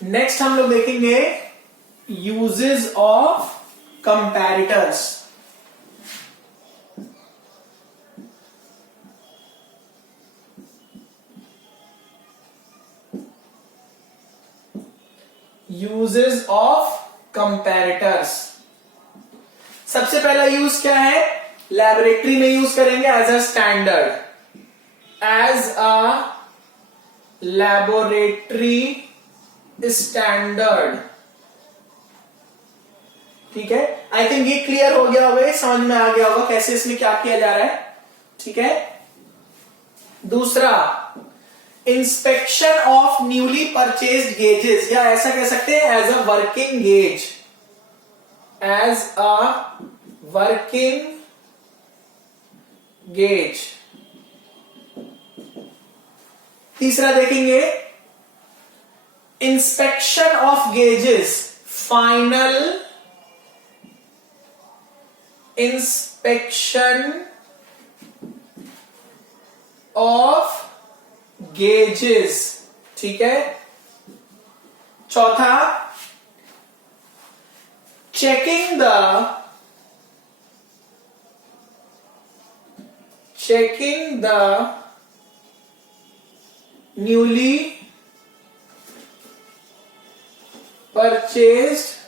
Next हम लोग देखेंगे uses of comparators. Uses of comparators, सबसे पहला यूज क्या है, लैबोरेटरी में यूज करेंगे as a standard, as a laboratory standard, ठीक है। आई थिंक ये क्लियर हो गया होगा, समझ में आ गया होगा कैसे इसमें क्या किया जा रहा है, ठीक है। दूसरा, inspection of newly purchased gauges, या ऐसा कह सकते हैं as a working gauge, as a working gauge. तीसरा देखेंगे inspection of gauges, final inspection of gauges, ठीक है। चौथा, checking the newly purchased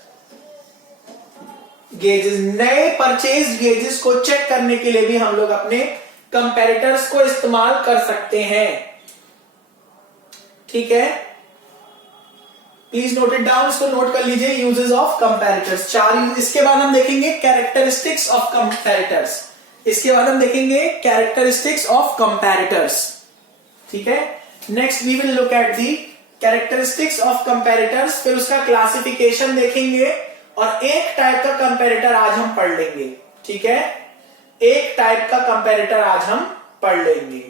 gauges, नए परचेज गेजेस को चेक करने के लिए भी हम लोग अपने कंपैरेटर्स को इस्तेमाल कर सकते हैं, ठीक है। प्लीज नोट इट डाउन, इसको नोट कर लीजिए, यूजेस ऑफ कंपैरेटर्स, 4 यूज। इसके बाद हम देखेंगे कैरेक्टरिस्टिक्स ऑफ कंपैरेटर्स, इसके बाद हम देखेंगे कैरेक्टरिस्टिक्स ऑफ कंपैरेटर्स, ठीक है। Next we will look at the characteristics of comparators, फिर उसका क्लासिफिकेशन देखेंगे, और एक टाइप का कंपैरेटर आज हम पढ़ लेंगे, ठीक है। एक टाइप का कंपैरेटर आज हम पढ़ लेंगे।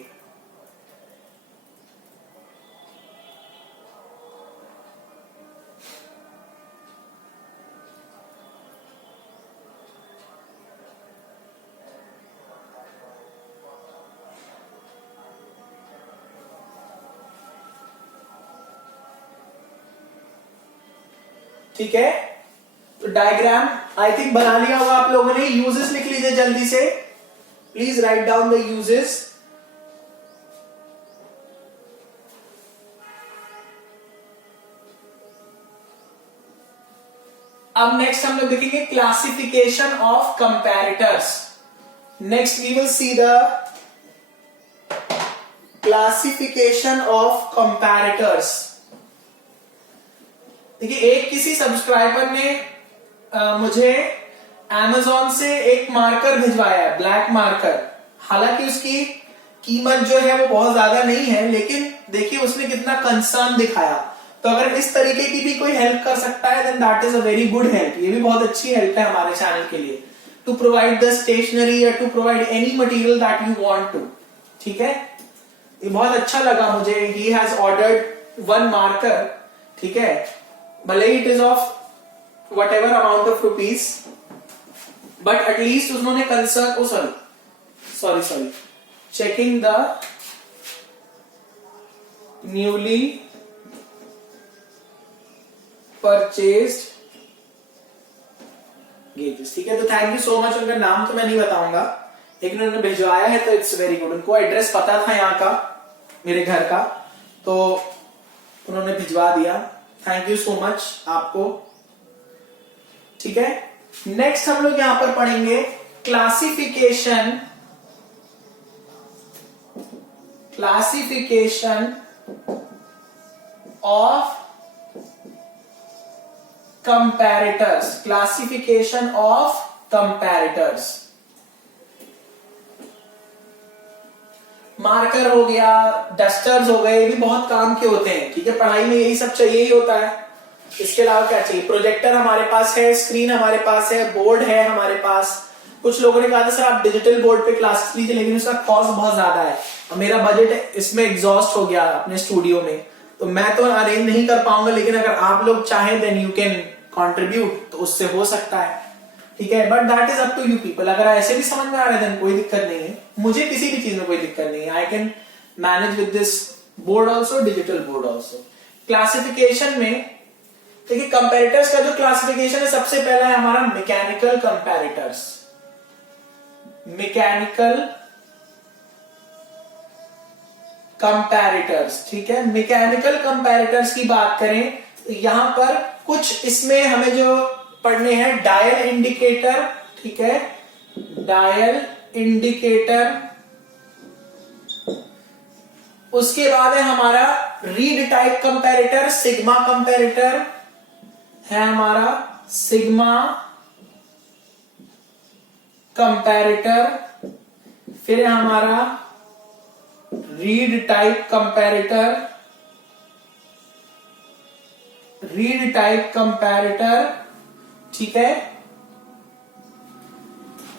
ठीक है, तो डायग्राम आई थिंक बना लिया होगा आप लोगों ने। यूजेस लिख लीजिए जल्दी से, please write down the uses. अब नेक्स्ट हम लोग देखेंगे classification of comparators. Next we will see the classification of comparators. देखिए, एक किसी सब्सक्राइबर ने मुझे Amazon से एक मार्कर भिजवाया है, ब्लैक मार्कर। हालांकि उसकी कीमत जो है वो बहुत ज्यादा नहीं है, लेकिन देखिए उसने कितना कंसर्न दिखाया। तो अगर इस तरीके की भी कोई हेल्प कर सकता है then that is a very good help. ये भी बहुत अच्छी हेल्प है हमारे चैनल के लिए, टू प्रोवाइड द स्टेशनरी या to provide any material that you want to, ठीक है। ये बहुत अच्छा लगा मुझे। ही हैज ऑर्डर्ड 1 मार्कर, ठीक है, भले it is of whatever amount of rupees, but at least उन्होंने concern, sorry checking the newly purchased gauges, ठीक है। तो थैंक यू सो मच। उनका नाम तो मैं नहीं बताऊंगा, लेकिन उन्होंने भिजवाया है तो इट्स वेरी गुड। उनको एड्रेस पता था यहाँ का, मेरे घर का, तो उन्होंने भिजवा दिया। थैंक यू सो मच आपको, ठीक है। नेक्स्ट हम लोग यहां पर पढ़ेंगे classification of comparators, classification of comparators. Marker हो गया, डस्टर्स हो गए, ये भी बहुत काम के होते हैं, ठीक है, पढ़ाई में यही सब चाहिए ही होता है। इसके अलावा क्या चाहिए? प्रोजेक्टर हमारे पास है, स्क्रीन हमारे पास है, बोर्ड है हमारे पास। कुछ लोगों ने कहा था सर आप डिजिटल बोर्ड पे क्लासेस लीजिए, लेकिन उसका कॉस्ट बहुत ज्यादा है, और मेरा बजट इसमें एग्जॉस्ट हो गया अपने स्टूडियो में, तो मैं तो अरेंज नहीं कर पाऊंगा। लेकिन अगर आप लोग चाहें देन यू कैन कॉन्ट्रीब्यूट, तो उससे हो सकता है, ठीक है, but that is up to you people. अगर ऐसे भी समझ में आ रहा है देन कोई दिक्कत नहीं है, मुझे किसी भी चीज में कोई दिक्कत नहीं है। I can manage with this board also, digital board also. Classification में देखिए, कंपैरेटर्स का जो क्लासिफिकेशन है, सबसे पहला है हमारा मैकेनिकल कंपैरेटर्स। मैकेनिकल कंपैरेटर्स, ठीक है। मैकेनिकल कंपैरेटर्स की बात करें तो यहां पर कुछ इसमें हमें जो पढ़ने हैं, डायल इंडिकेटर, ठीक है, डायल इंडिकेटर। उसके बाद है हमारा read type comparator, sigma comparator है हमारा, सिग्मा कंपैरेटर। फिर है हमारा read type comparator, read type comparator, ठीक है।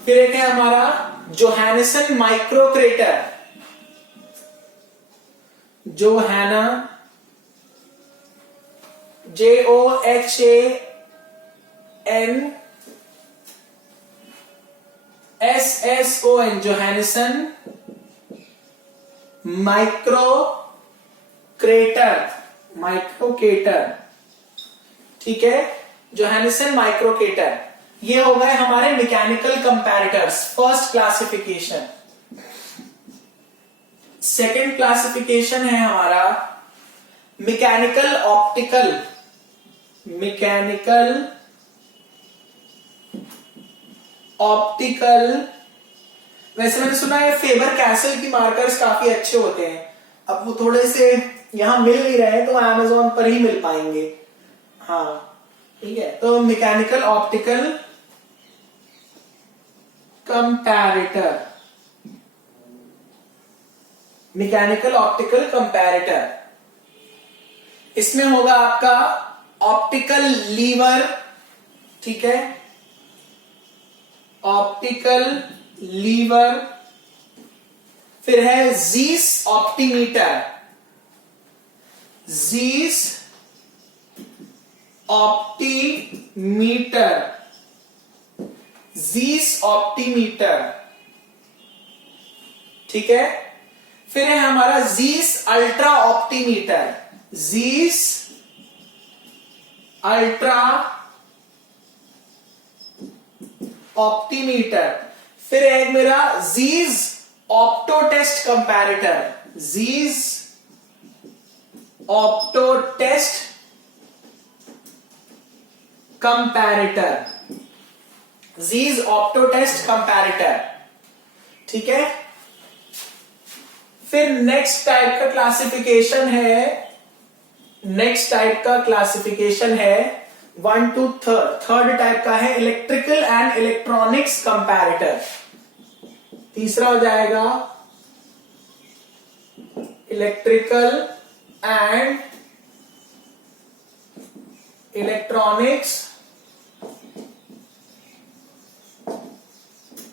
फिर एक है हमारा जोहानसन माइक्रोक्रेटर, जोहाना, JOHANSSON जोहानसन माइक्रोक्रेटर, माइक्रोक्रेटर, ठीक है, जोहानसन माइक्रोक्रेटर। ये हो गए हमारे mechanical comparators, first classification. Second classification है हमारा मैकेनिकल ऑप्टिकल, मैकेनिकल ऑप्टिकल। वैसे मैंने सुना है फेबर कैसल की मार्कर्स काफी अच्छे होते हैं, अब वो थोड़े से यहां मिल नहीं रहे, तो अमेज़न पर ही मिल पाएंगे। हाँ, ठीक है, तो mechanical optical comparator, mechanical optical comparator. इसमें होगा आपका ऑप्टिकल लीवर, ठीक है, ऑप्टिकल लीवर। फिर है जीस ऑप्टीमीटर, जीस ऑप्टीमीटर, जीस ऑप्टीमीटर, ठीक है। फिर है हमारा जीस अल्ट्रा ऑप्टीमीटर, जीस अल्ट्रा ऑप्टीमीटर। फिर एक मेरा Zeiss opto test comparator, Zeiss opto test comparator, Zeiss opto test comparator, ठीक है। फिर नेक्स्ट टाइप का क्लासिफिकेशन है, नेक्स्ट टाइप का क्लासिफिकेशन है 1 to 3rd, थर्ड टाइप का है इलेक्ट्रिकल एंड इलेक्ट्रॉनिक्स कंपैरेटर। तीसरा हो जाएगा इलेक्ट्रिकल एंड इलेक्ट्रॉनिक्स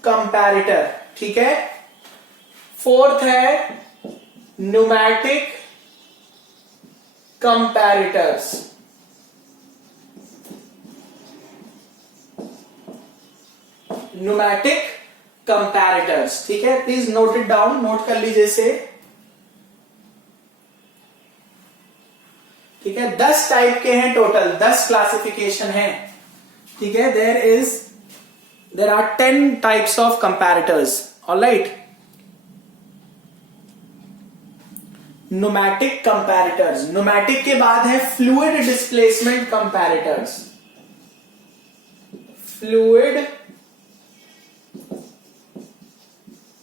कंपैरेटर, ठीक है। फोर्थ है न्यूमैटिक कंपैरेटर्स, न्यूमैटिक कंपैरेटर्स, ठीक है। Please note it down, note कर लीजिए इसे, ठीक है। 10 टाइप के हैं टोटल, 10 क्लासिफिकेशन है, ठीक है। There are 10 types of comparators, alright. Pneumatic comparators, pneumatic के बाद है fluid displacement comparators, fluid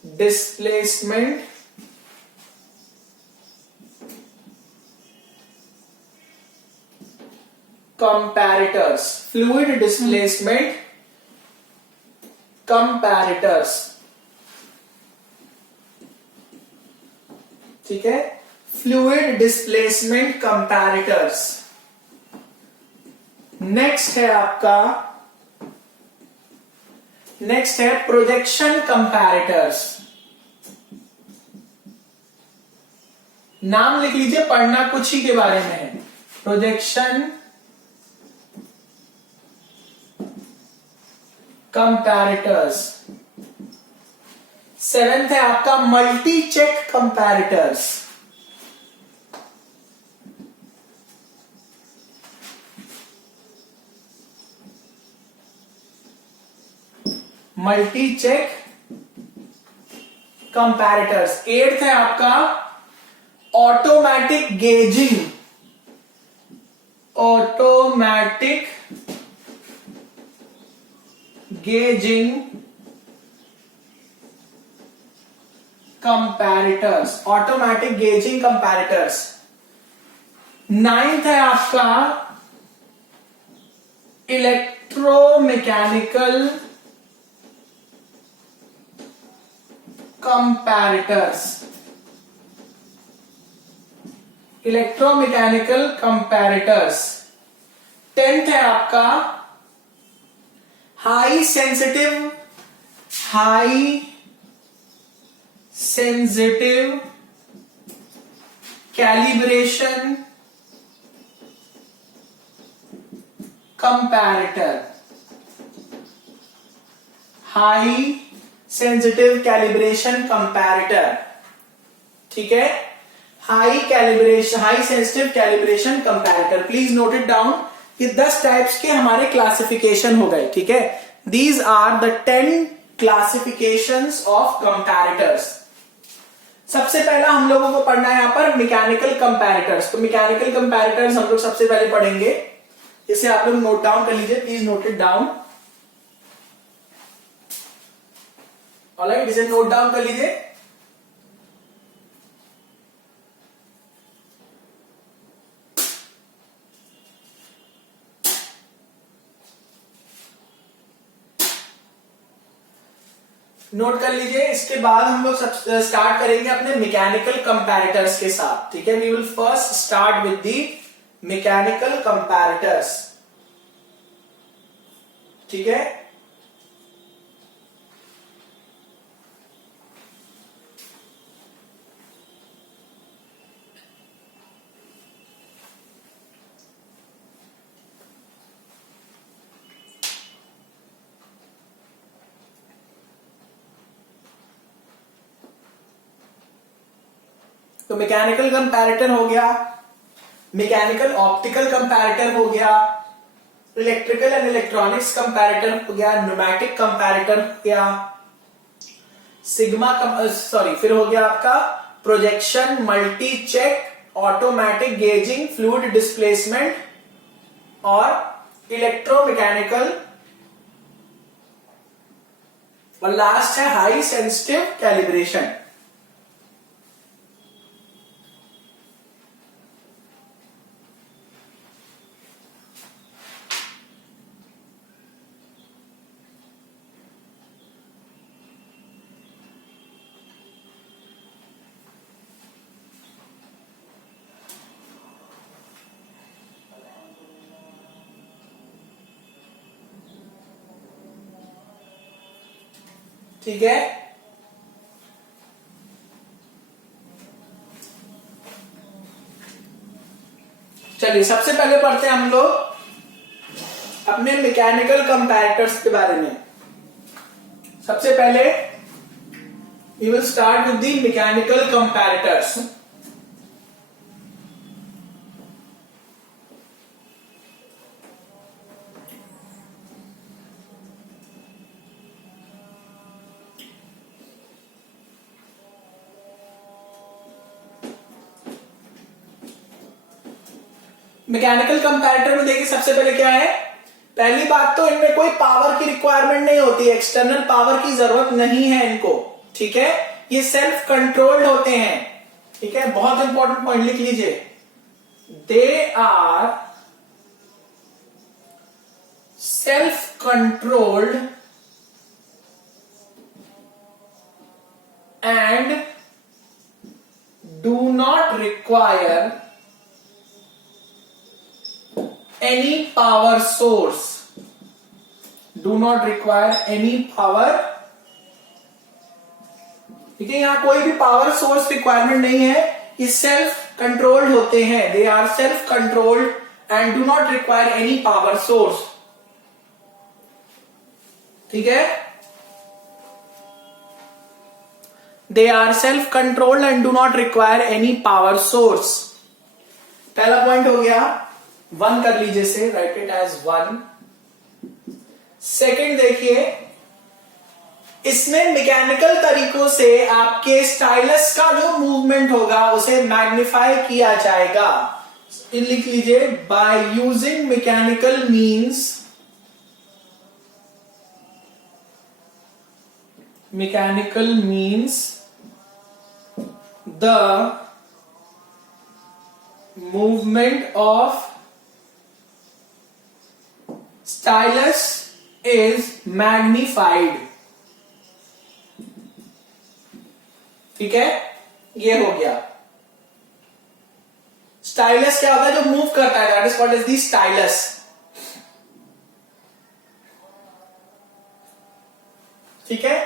displacement comparators, fluid displacement comparators, ठीक है, फ्लूइड डिस्प्लेसमेंट कंपैरेटर्स। नेक्स्ट है प्रोजेक्शन कंपैरेटर्स। नाम लिख लीजिए, पढ़ना कुछ ही के बारे में है। Projection comparators. सेवेंथ है आपका multi check comparators. Multi check comparators. Eighth है आपका automatic gauging. Automatic gauging comparators. Automatic gauging comparators. Ninth है आपका electromechanical comparators. Electromechanical comparators. Tenth है आपका high sensitive calibration comparator. High sensitive calibration comparator, ठीक है, high sensitive calibration comparator. Please note it down. ये 10 टाइप्स के हमारे क्लासिफिकेशन हो गए, ठीक है। These are the 10 classifications of comparators. सबसे पहला हम लोगों को पढ़ना है यहां पर मैकेनिकल कंपैरेटर्स। तो मैकेनिकल कंपैरेटर्स हम लोग सबसे पहले पढ़ेंगे, इसे आप लोग नोट डाउन कर लीजिए, please note it down. Alright, इसे नोट डाउन कर लीजिए। नोट कर लीजिए। इसके बाद हम लोग स्टार्ट करेंगे अपने मैकेनिकल कंपैरेटर्स के साथ, ठीक है। We will first start with the mechanical comparators, ठीक है। तो मैकेनिकल कंपैरेटर हो गया, मैकेनिकल ऑप्टिकल कंपैरेटर हो गया, इलेक्ट्रिकल एंड इलेक्ट्रॉनिक्स कंपैरेटर हो गया, न्यूमेटिक कंपैरेटर हो गया, फिर हो गया आपका projection, multi check, automatic gauging, fluid displacement और इलेक्ट्रोमैकेनिकल, और लास्ट है हाई सेंसिटिव कैलिब्रेशन। ठीक है, चलिए सबसे पहले पढ़ते हैं हम लोग अपने मैकेनिकल कंपैरेटर्स के बारे में। सबसे पहले we will start with the mechanical comparators. Mechanical comparator में देखिए सबसे पहले क्या है, पहली बात तो इनमें कोई पावर की रिक्वायरमेंट नहीं होती है, एक्सटर्नल पावर की जरूरत नहीं है इनको, ठीक है। ये सेल्फ कंट्रोल्ड होते हैं, ठीक है। बहुत इंपॉर्टेंट पॉइंट लिख लीजिए, they are self controlled and do not require any power source. Do not require any power. ठीक है, यहां कोई भी पावर सोर्स रिक्वायरमेंट नहीं है. ये सेल्फ कंट्रोल्ड होते हैं. They are self controlled and do not require any power source. ठीक है, they are self controlled and do not require any power source. पहला पॉइंट हो गया. 1 कर लीजिए से, राइट इट एज 1. सेकेंड देखिए, इसमें मैकेनिकल तरीकों से आपके स्टाइलस का जो मूवमेंट होगा उसे मैग्नीफाई किया जाएगा. लिख लीजिए, by using mechanical means. Mechanical means the movement of stylus is magnified. ठीक है, ये हो गया. स्टाइलस क्या होता है? जो मूव करता है, that is what is the stylus. ठीक है,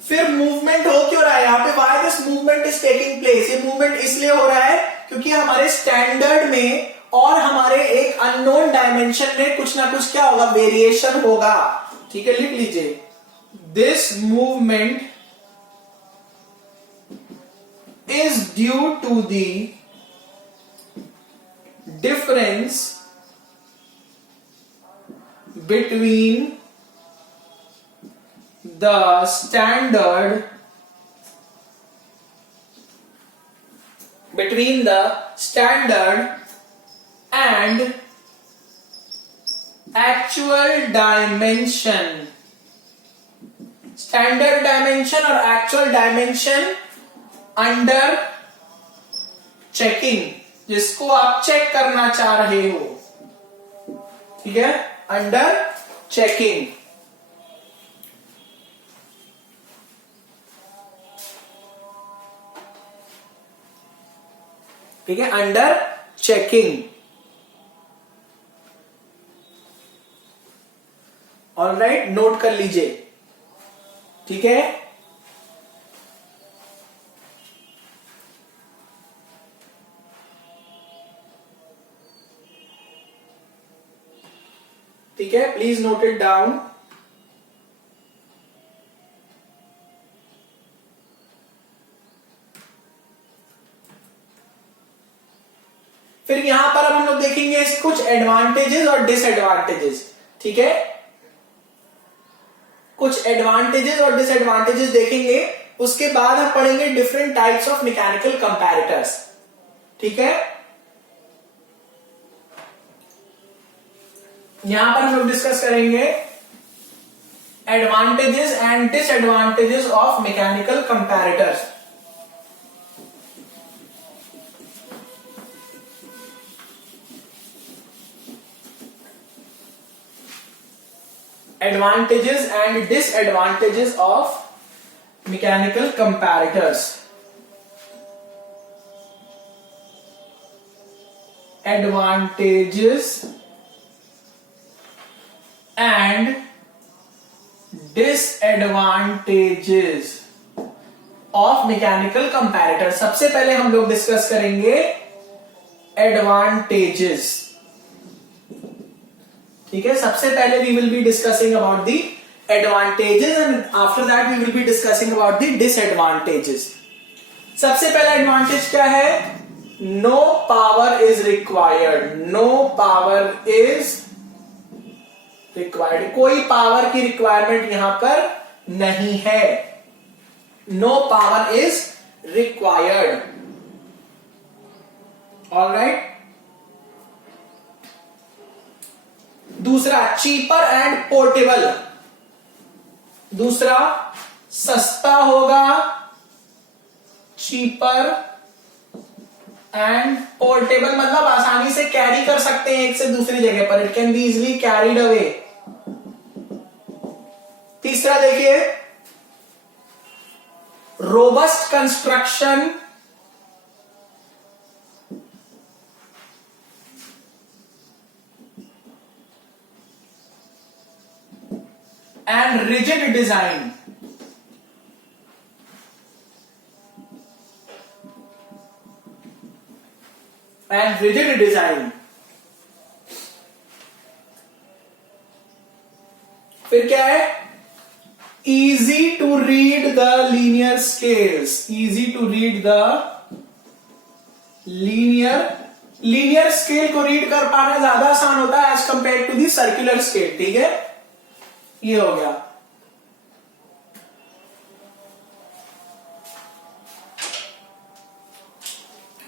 फिर मूवमेंट हो क्यों रहा है यहां पे? Why this movement is taking place? ये मूवमेंट इसलिए हो रहा है क्योंकि हमारे स्टैंडर्ड में और हमारे एक अननोन डायमेंशन में कुछ ना कुछ क्या होगा? वेरिएशन होगा. ठीक है, लिख लीजिए, this movement is due to the difference between the standard and actual dimension. Standard dimension और actual dimension अंडर चेकिंग, जिसको आप चेक करना चाह रहे हो. ठीक है, अंडर चेकिंग. ठीक है, अंडर चेकिंग. ऑलराइट, नोट कर लीजिए. ठीक है, ठीक है, प्लीज नोट इट डाउन. फिर यहां पर अब हम लोग देखेंगे कुछ एडवांटेजेस और डिसएडवांटेजेस. ठीक है, कुछ एडवांटेजेस और डिसएडवांटेजेस देखेंगे. उसके बाद हम पढ़ेंगे different types of mechanical comparators. ठीक है, यहां पर हम लोग डिस्कस करेंगे advantages and disadvantages of mechanical comparators. Advantages and disadvantages of mechanical comparators. Advantages and disadvantages of mechanical comparator. सबसे पहले हम लोग डिस्कस करेंगे एडवांटेजेस. ठीक है, सबसे पहले we will be discussing about the advantages and after that we will be discussing about the disadvantages. सबसे पहला एडवांटेज क्या है? No power is required. No power is required. कोई पावर की रिक्वायरमेंट यहां पर नहीं है. No power is required. Alright. दूसरा, चीपर एंड पोर्टेबल. दूसरा, सस्ता होगा. चीपर एंड पोर्टेबल मतलब आसानी से कैरी कर सकते हैं एक से दूसरी जगह पर. It can be easily carried away. तीसरा देखिए, robust construction and rigid design. And rigid design. फिर क्या है, easy to read the linear scales. Easy to read the linear scale को रीड कर पाना ज्यादा आसान होता है as compare to the circular scale. ठीक है, ये हो गया।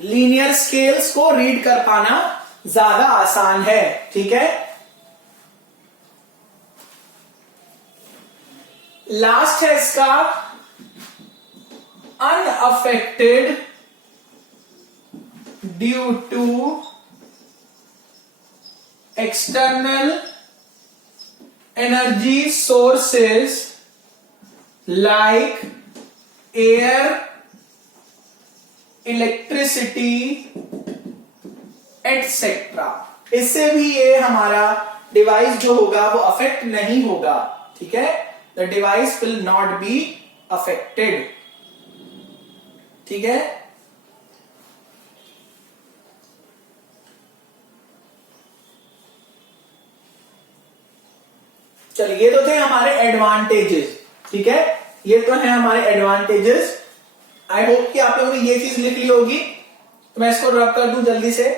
लीनियर स्केल्स को रीड कर पाना ज्यादा आसान है। ठीक है, लास्ट है इसका unaffected due to external energy sources like air, electricity etcetera. इससे भी ये हमारा डिवाइस जो होगा वो अफेक्ट नहीं होगा। ठीक है, the device will not be affected. ठीक है, चलिए ये तो थे हमारे एडवांटेजेस। ठीक है, ये तो है हमारे एडवांटेजेस। आई होप कि आप लोगों ने ये चीज लिख ली होगी, तो मैं इसको रब कर दूं जल्दी से,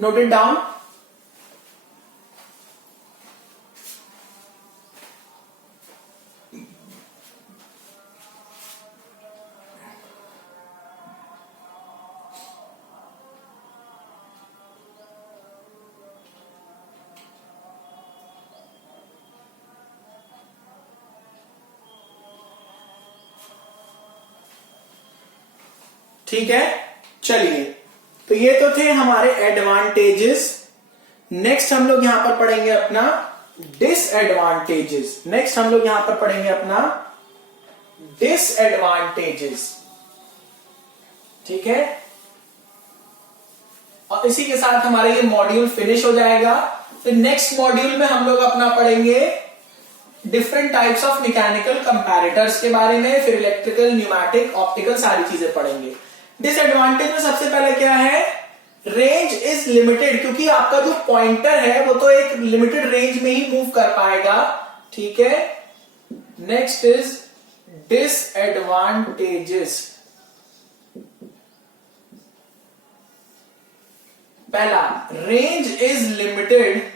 नोट इट डाउन। ठीक है, चलिए तो ये तो थे हमारे एडवांटेजेस। नेक्स्ट हम लोग यहां पर पढ़ेंगे अपना डिसएडवांटेजेस। नेक्स्ट हम लोग यहां पर पढ़ेंगे अपना डिसएडवांटेजेस। ठीक है, और इसी के साथ हमारा ये मॉड्यूल फिनिश हो जाएगा। फिर नेक्स्ट मॉड्यूल में हम लोग अपना पढ़ेंगे different types of mechanical comparators के बारे में, फिर इलेक्ट्रिकल, न्यूमैटिक, ऑप्टिकल सारी चीजें पढ़ेंगे। डिसएडवांटेज में सबसे पहले क्या है, रेंज इज लिमिटेड, क्योंकि आपका जो पॉइंटर है वो तो एक लिमिटेड रेंज में ही मूव कर पाएगा। ठीक है, नेक्स्ट इज डिसएडवांटेजेस। पहला, range is limited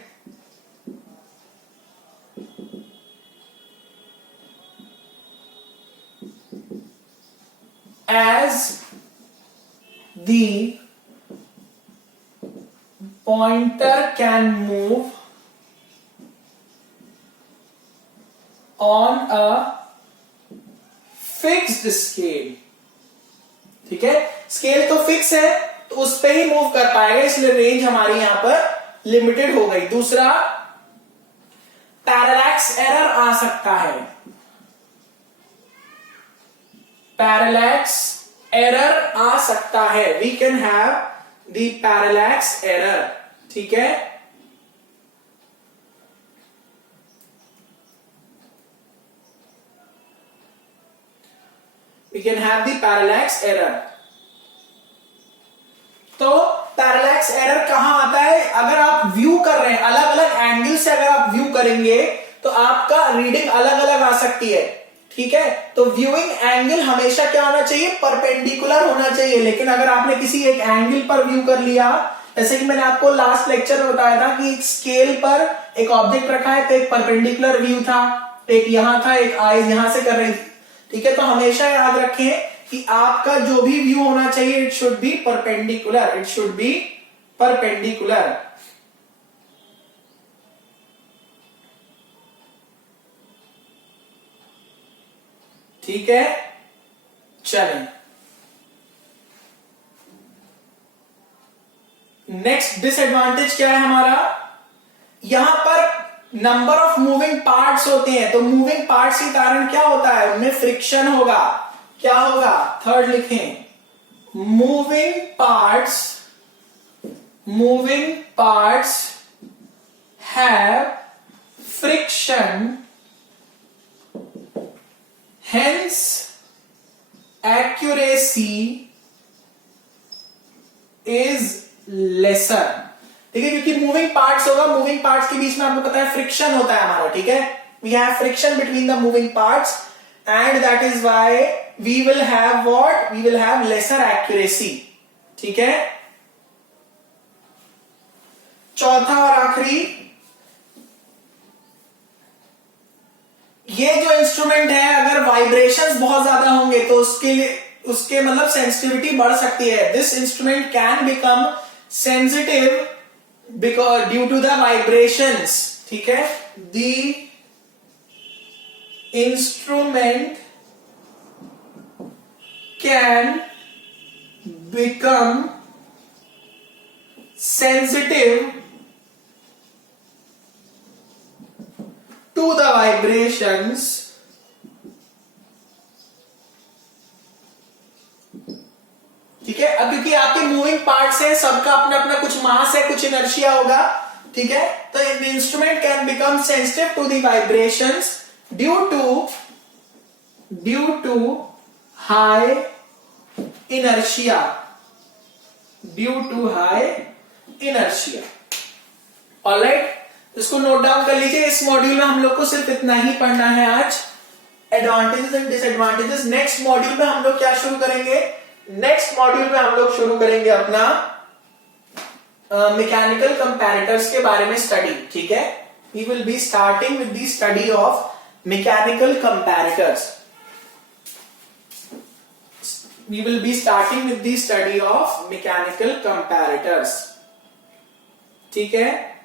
as the pointer can move on a fixed scale। ठीक है, स्केल तो फिक्स है तो उस पे ही मूव कर पाएगा, इसलिए रेंज हमारी यहां पर लिमिटेड हो गई। दूसरा, पैरेलैक्स एरर आ सकता है। पैरेलैक्स एरर आ सकता है, we can have the parallax error. ठीक है, we can have the parallax error. तो पैरेलैक्स एरर कहां आता है, अगर आप व्यू कर रहे हैं अलग अलग एंगल से, अगर आप व्यू करेंगे तो आपका रीडिंग अलग अलग आ सकती है। ठीक है, तो व्यूइंग एंगल हमेशा क्या होना चाहिए, परपेंडिकुलर होना चाहिए। लेकिन अगर आपने किसी एक एंगल पर व्यू कर लिया, जैसे कि मैंने आपको लास्ट लेक्चर में बताया था कि एक स्केल पर एक ऑब्जेक्ट रखा है तो एक परपेंडिकुलर व्यू था, एक यहां था, एक आईज यहां से कर रही थी। ठीक है, तो हमेशा याद रखें कि आपका जो भी व्यू होना चाहिए it should be perpendicular, it should be perpendicular. ठीक है, चलें नेक्स्ट डिसएडवांटेज क्या है हमारा, यहां पर नंबर ऑफ मूविंग पार्ट्स होते हैं, तो मूविंग पार्ट्स के कारण क्या होता है, उनमें फ्रिक्शन होगा। क्या होगा, थर्ड लिखें, moving parts have friction, hence accuracy is lesser. ठीक है, क्योंकि मूविंग पार्ट्स होगा, मूविंग पार्ट्स के बीच में आपको पता है फ्रिक्शन होता है हमारा। ठीक है, we have friction between the moving parts and that is why we will have what, we will have lesser accuracy. ठीक है, चौथा और आखिरी, ये जो इंस्ट्रूमेंट है अगर वाइब्रेशंस बहुत ज्यादा होंगे तो उसके मतलब सेंसिटिविटी बढ़ सकती है। This instrument can become sensitive because due to the vibrations. ठीक है, the instrument can become sensitive to the vibrations ठीक है, अब क्योंकि आपके मूविंग पार्ट्स है, सबका अपना अपना कुछ मास है, कुछ इनर्शिया होगा। ठीक है, तो the instrument can become sensitive to the vibrations due to high inertia, alright, इसको नोट डाउन कर लीजिए। इस मॉड्यूल में हम लोग को सिर्फ इतना ही पढ़ना है आज, advantages and disadvantages. Next module में हम लोग क्या शुरू करेंगे, नेक्स्ट मॉड्यूल में हम लोग शुरू करेंगे अपना मैकेनिकल कंपैरेटर्स के बारे में स्टडी। ठीक है, we will be starting with the study of mechanical comparators, we will be starting with the study of mechanical comparators. ठीक है,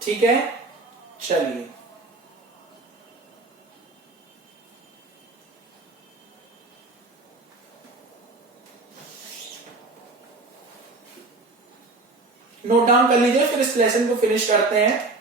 ठीक है, चलिए नोट डाउन कर लीजिए, फिर इस लेसन को फिनिश करते हैं।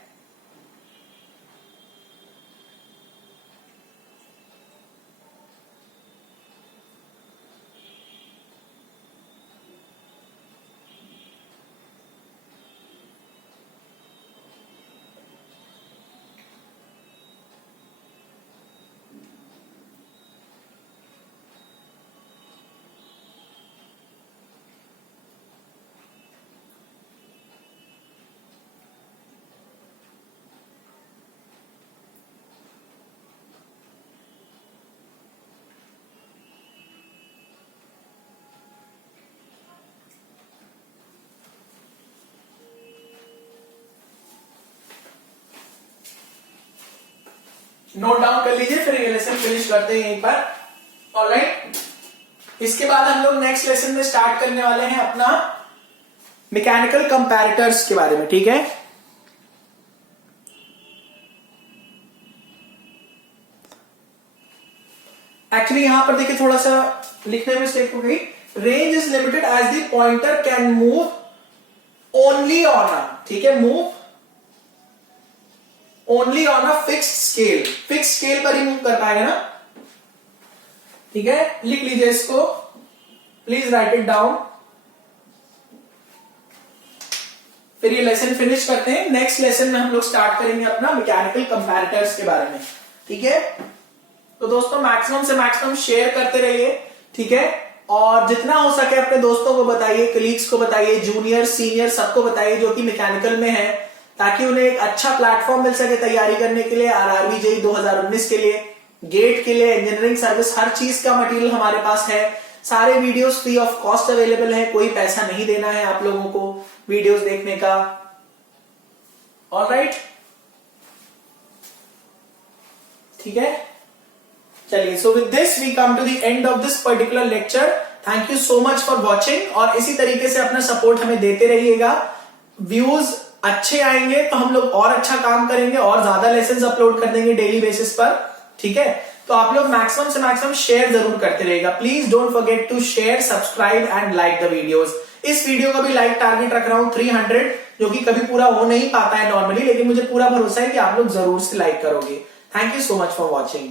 नोट डाउन कर लीजिए, फिर ये लेसन फिनिश करते हैं एक बार। ऑलराइट, इसके बाद हम लोग नेक्स्ट लेसन में स्टार्ट करने वाले हैं अपना मैकेनिकल कंपैरेटर्स के बारे में। ठीक है, एक्चुअली यहां पर देखिए थोड़ा सा लिखने में मिस्टेक हो गई। Range is limited as the pointer can move only on a, ठीक है, move only on a fixed scale, fixed scale पर ही मूव कर पाएगा ना। ठीक है, लिख लीजिए इसको, प्लीज राइट इट डाउन। फिर ये लेसन फिनिश करते हैं। नेक्स्ट लेसन में हम लोग स्टार्ट करेंगे अपना मैकेनिकल कंपैरेटर्स के बारे में। ठीक है, तो दोस्तों मैक्सिमम से मैक्सिमम शेयर करते रहिए। ठीक है, और जितना हो सके अपने दोस्तों को बताइए, कलीग्स को बताइए, जूनियर सीनियर सबको बताइए जो कि मैकेनिकल में है, ताकि उन्हें एक अच्छा प्लेटफॉर्म मिल सके तैयारी करने के लिए, आरआरबी जेईई 2019 के लिए, गेट के लिए, इंजीनियरिंग सर्विस, हर चीज का मटेरियल हमारे पास है। सारे videos free of cost available है, कोई पैसा नहीं देना है आप लोगों को वीडियोस देखने का। ऑलराइट, ठीक है, चलिए, so with this we come to the end of this particular lecture. Thank you so much for watching, और इसी तरीके से अपना सपोर्ट हमें देते रहिएगा। व्यूज अच्छे आएंगे तो हम लोग और अच्छा काम करेंगे और ज्यादा लेसन्स अपलोड कर देंगे डेली बेसिस पर। ठीक है, तो आप लोग मैक्सिमम से मैक्सिमम शेयर जरूर करते रहेगा। Please don't forget to share, subscribe and like the videos. इस वीडियो का भी लाइक टारगेट रख रहा हूं 300, जो कि कभी पूरा हो नहीं पाता है नॉर्मली, लेकिन मुझे पूरा भरोसा है कि आप लोग जरूर से लाइक करोगे। Thank you so much for watching.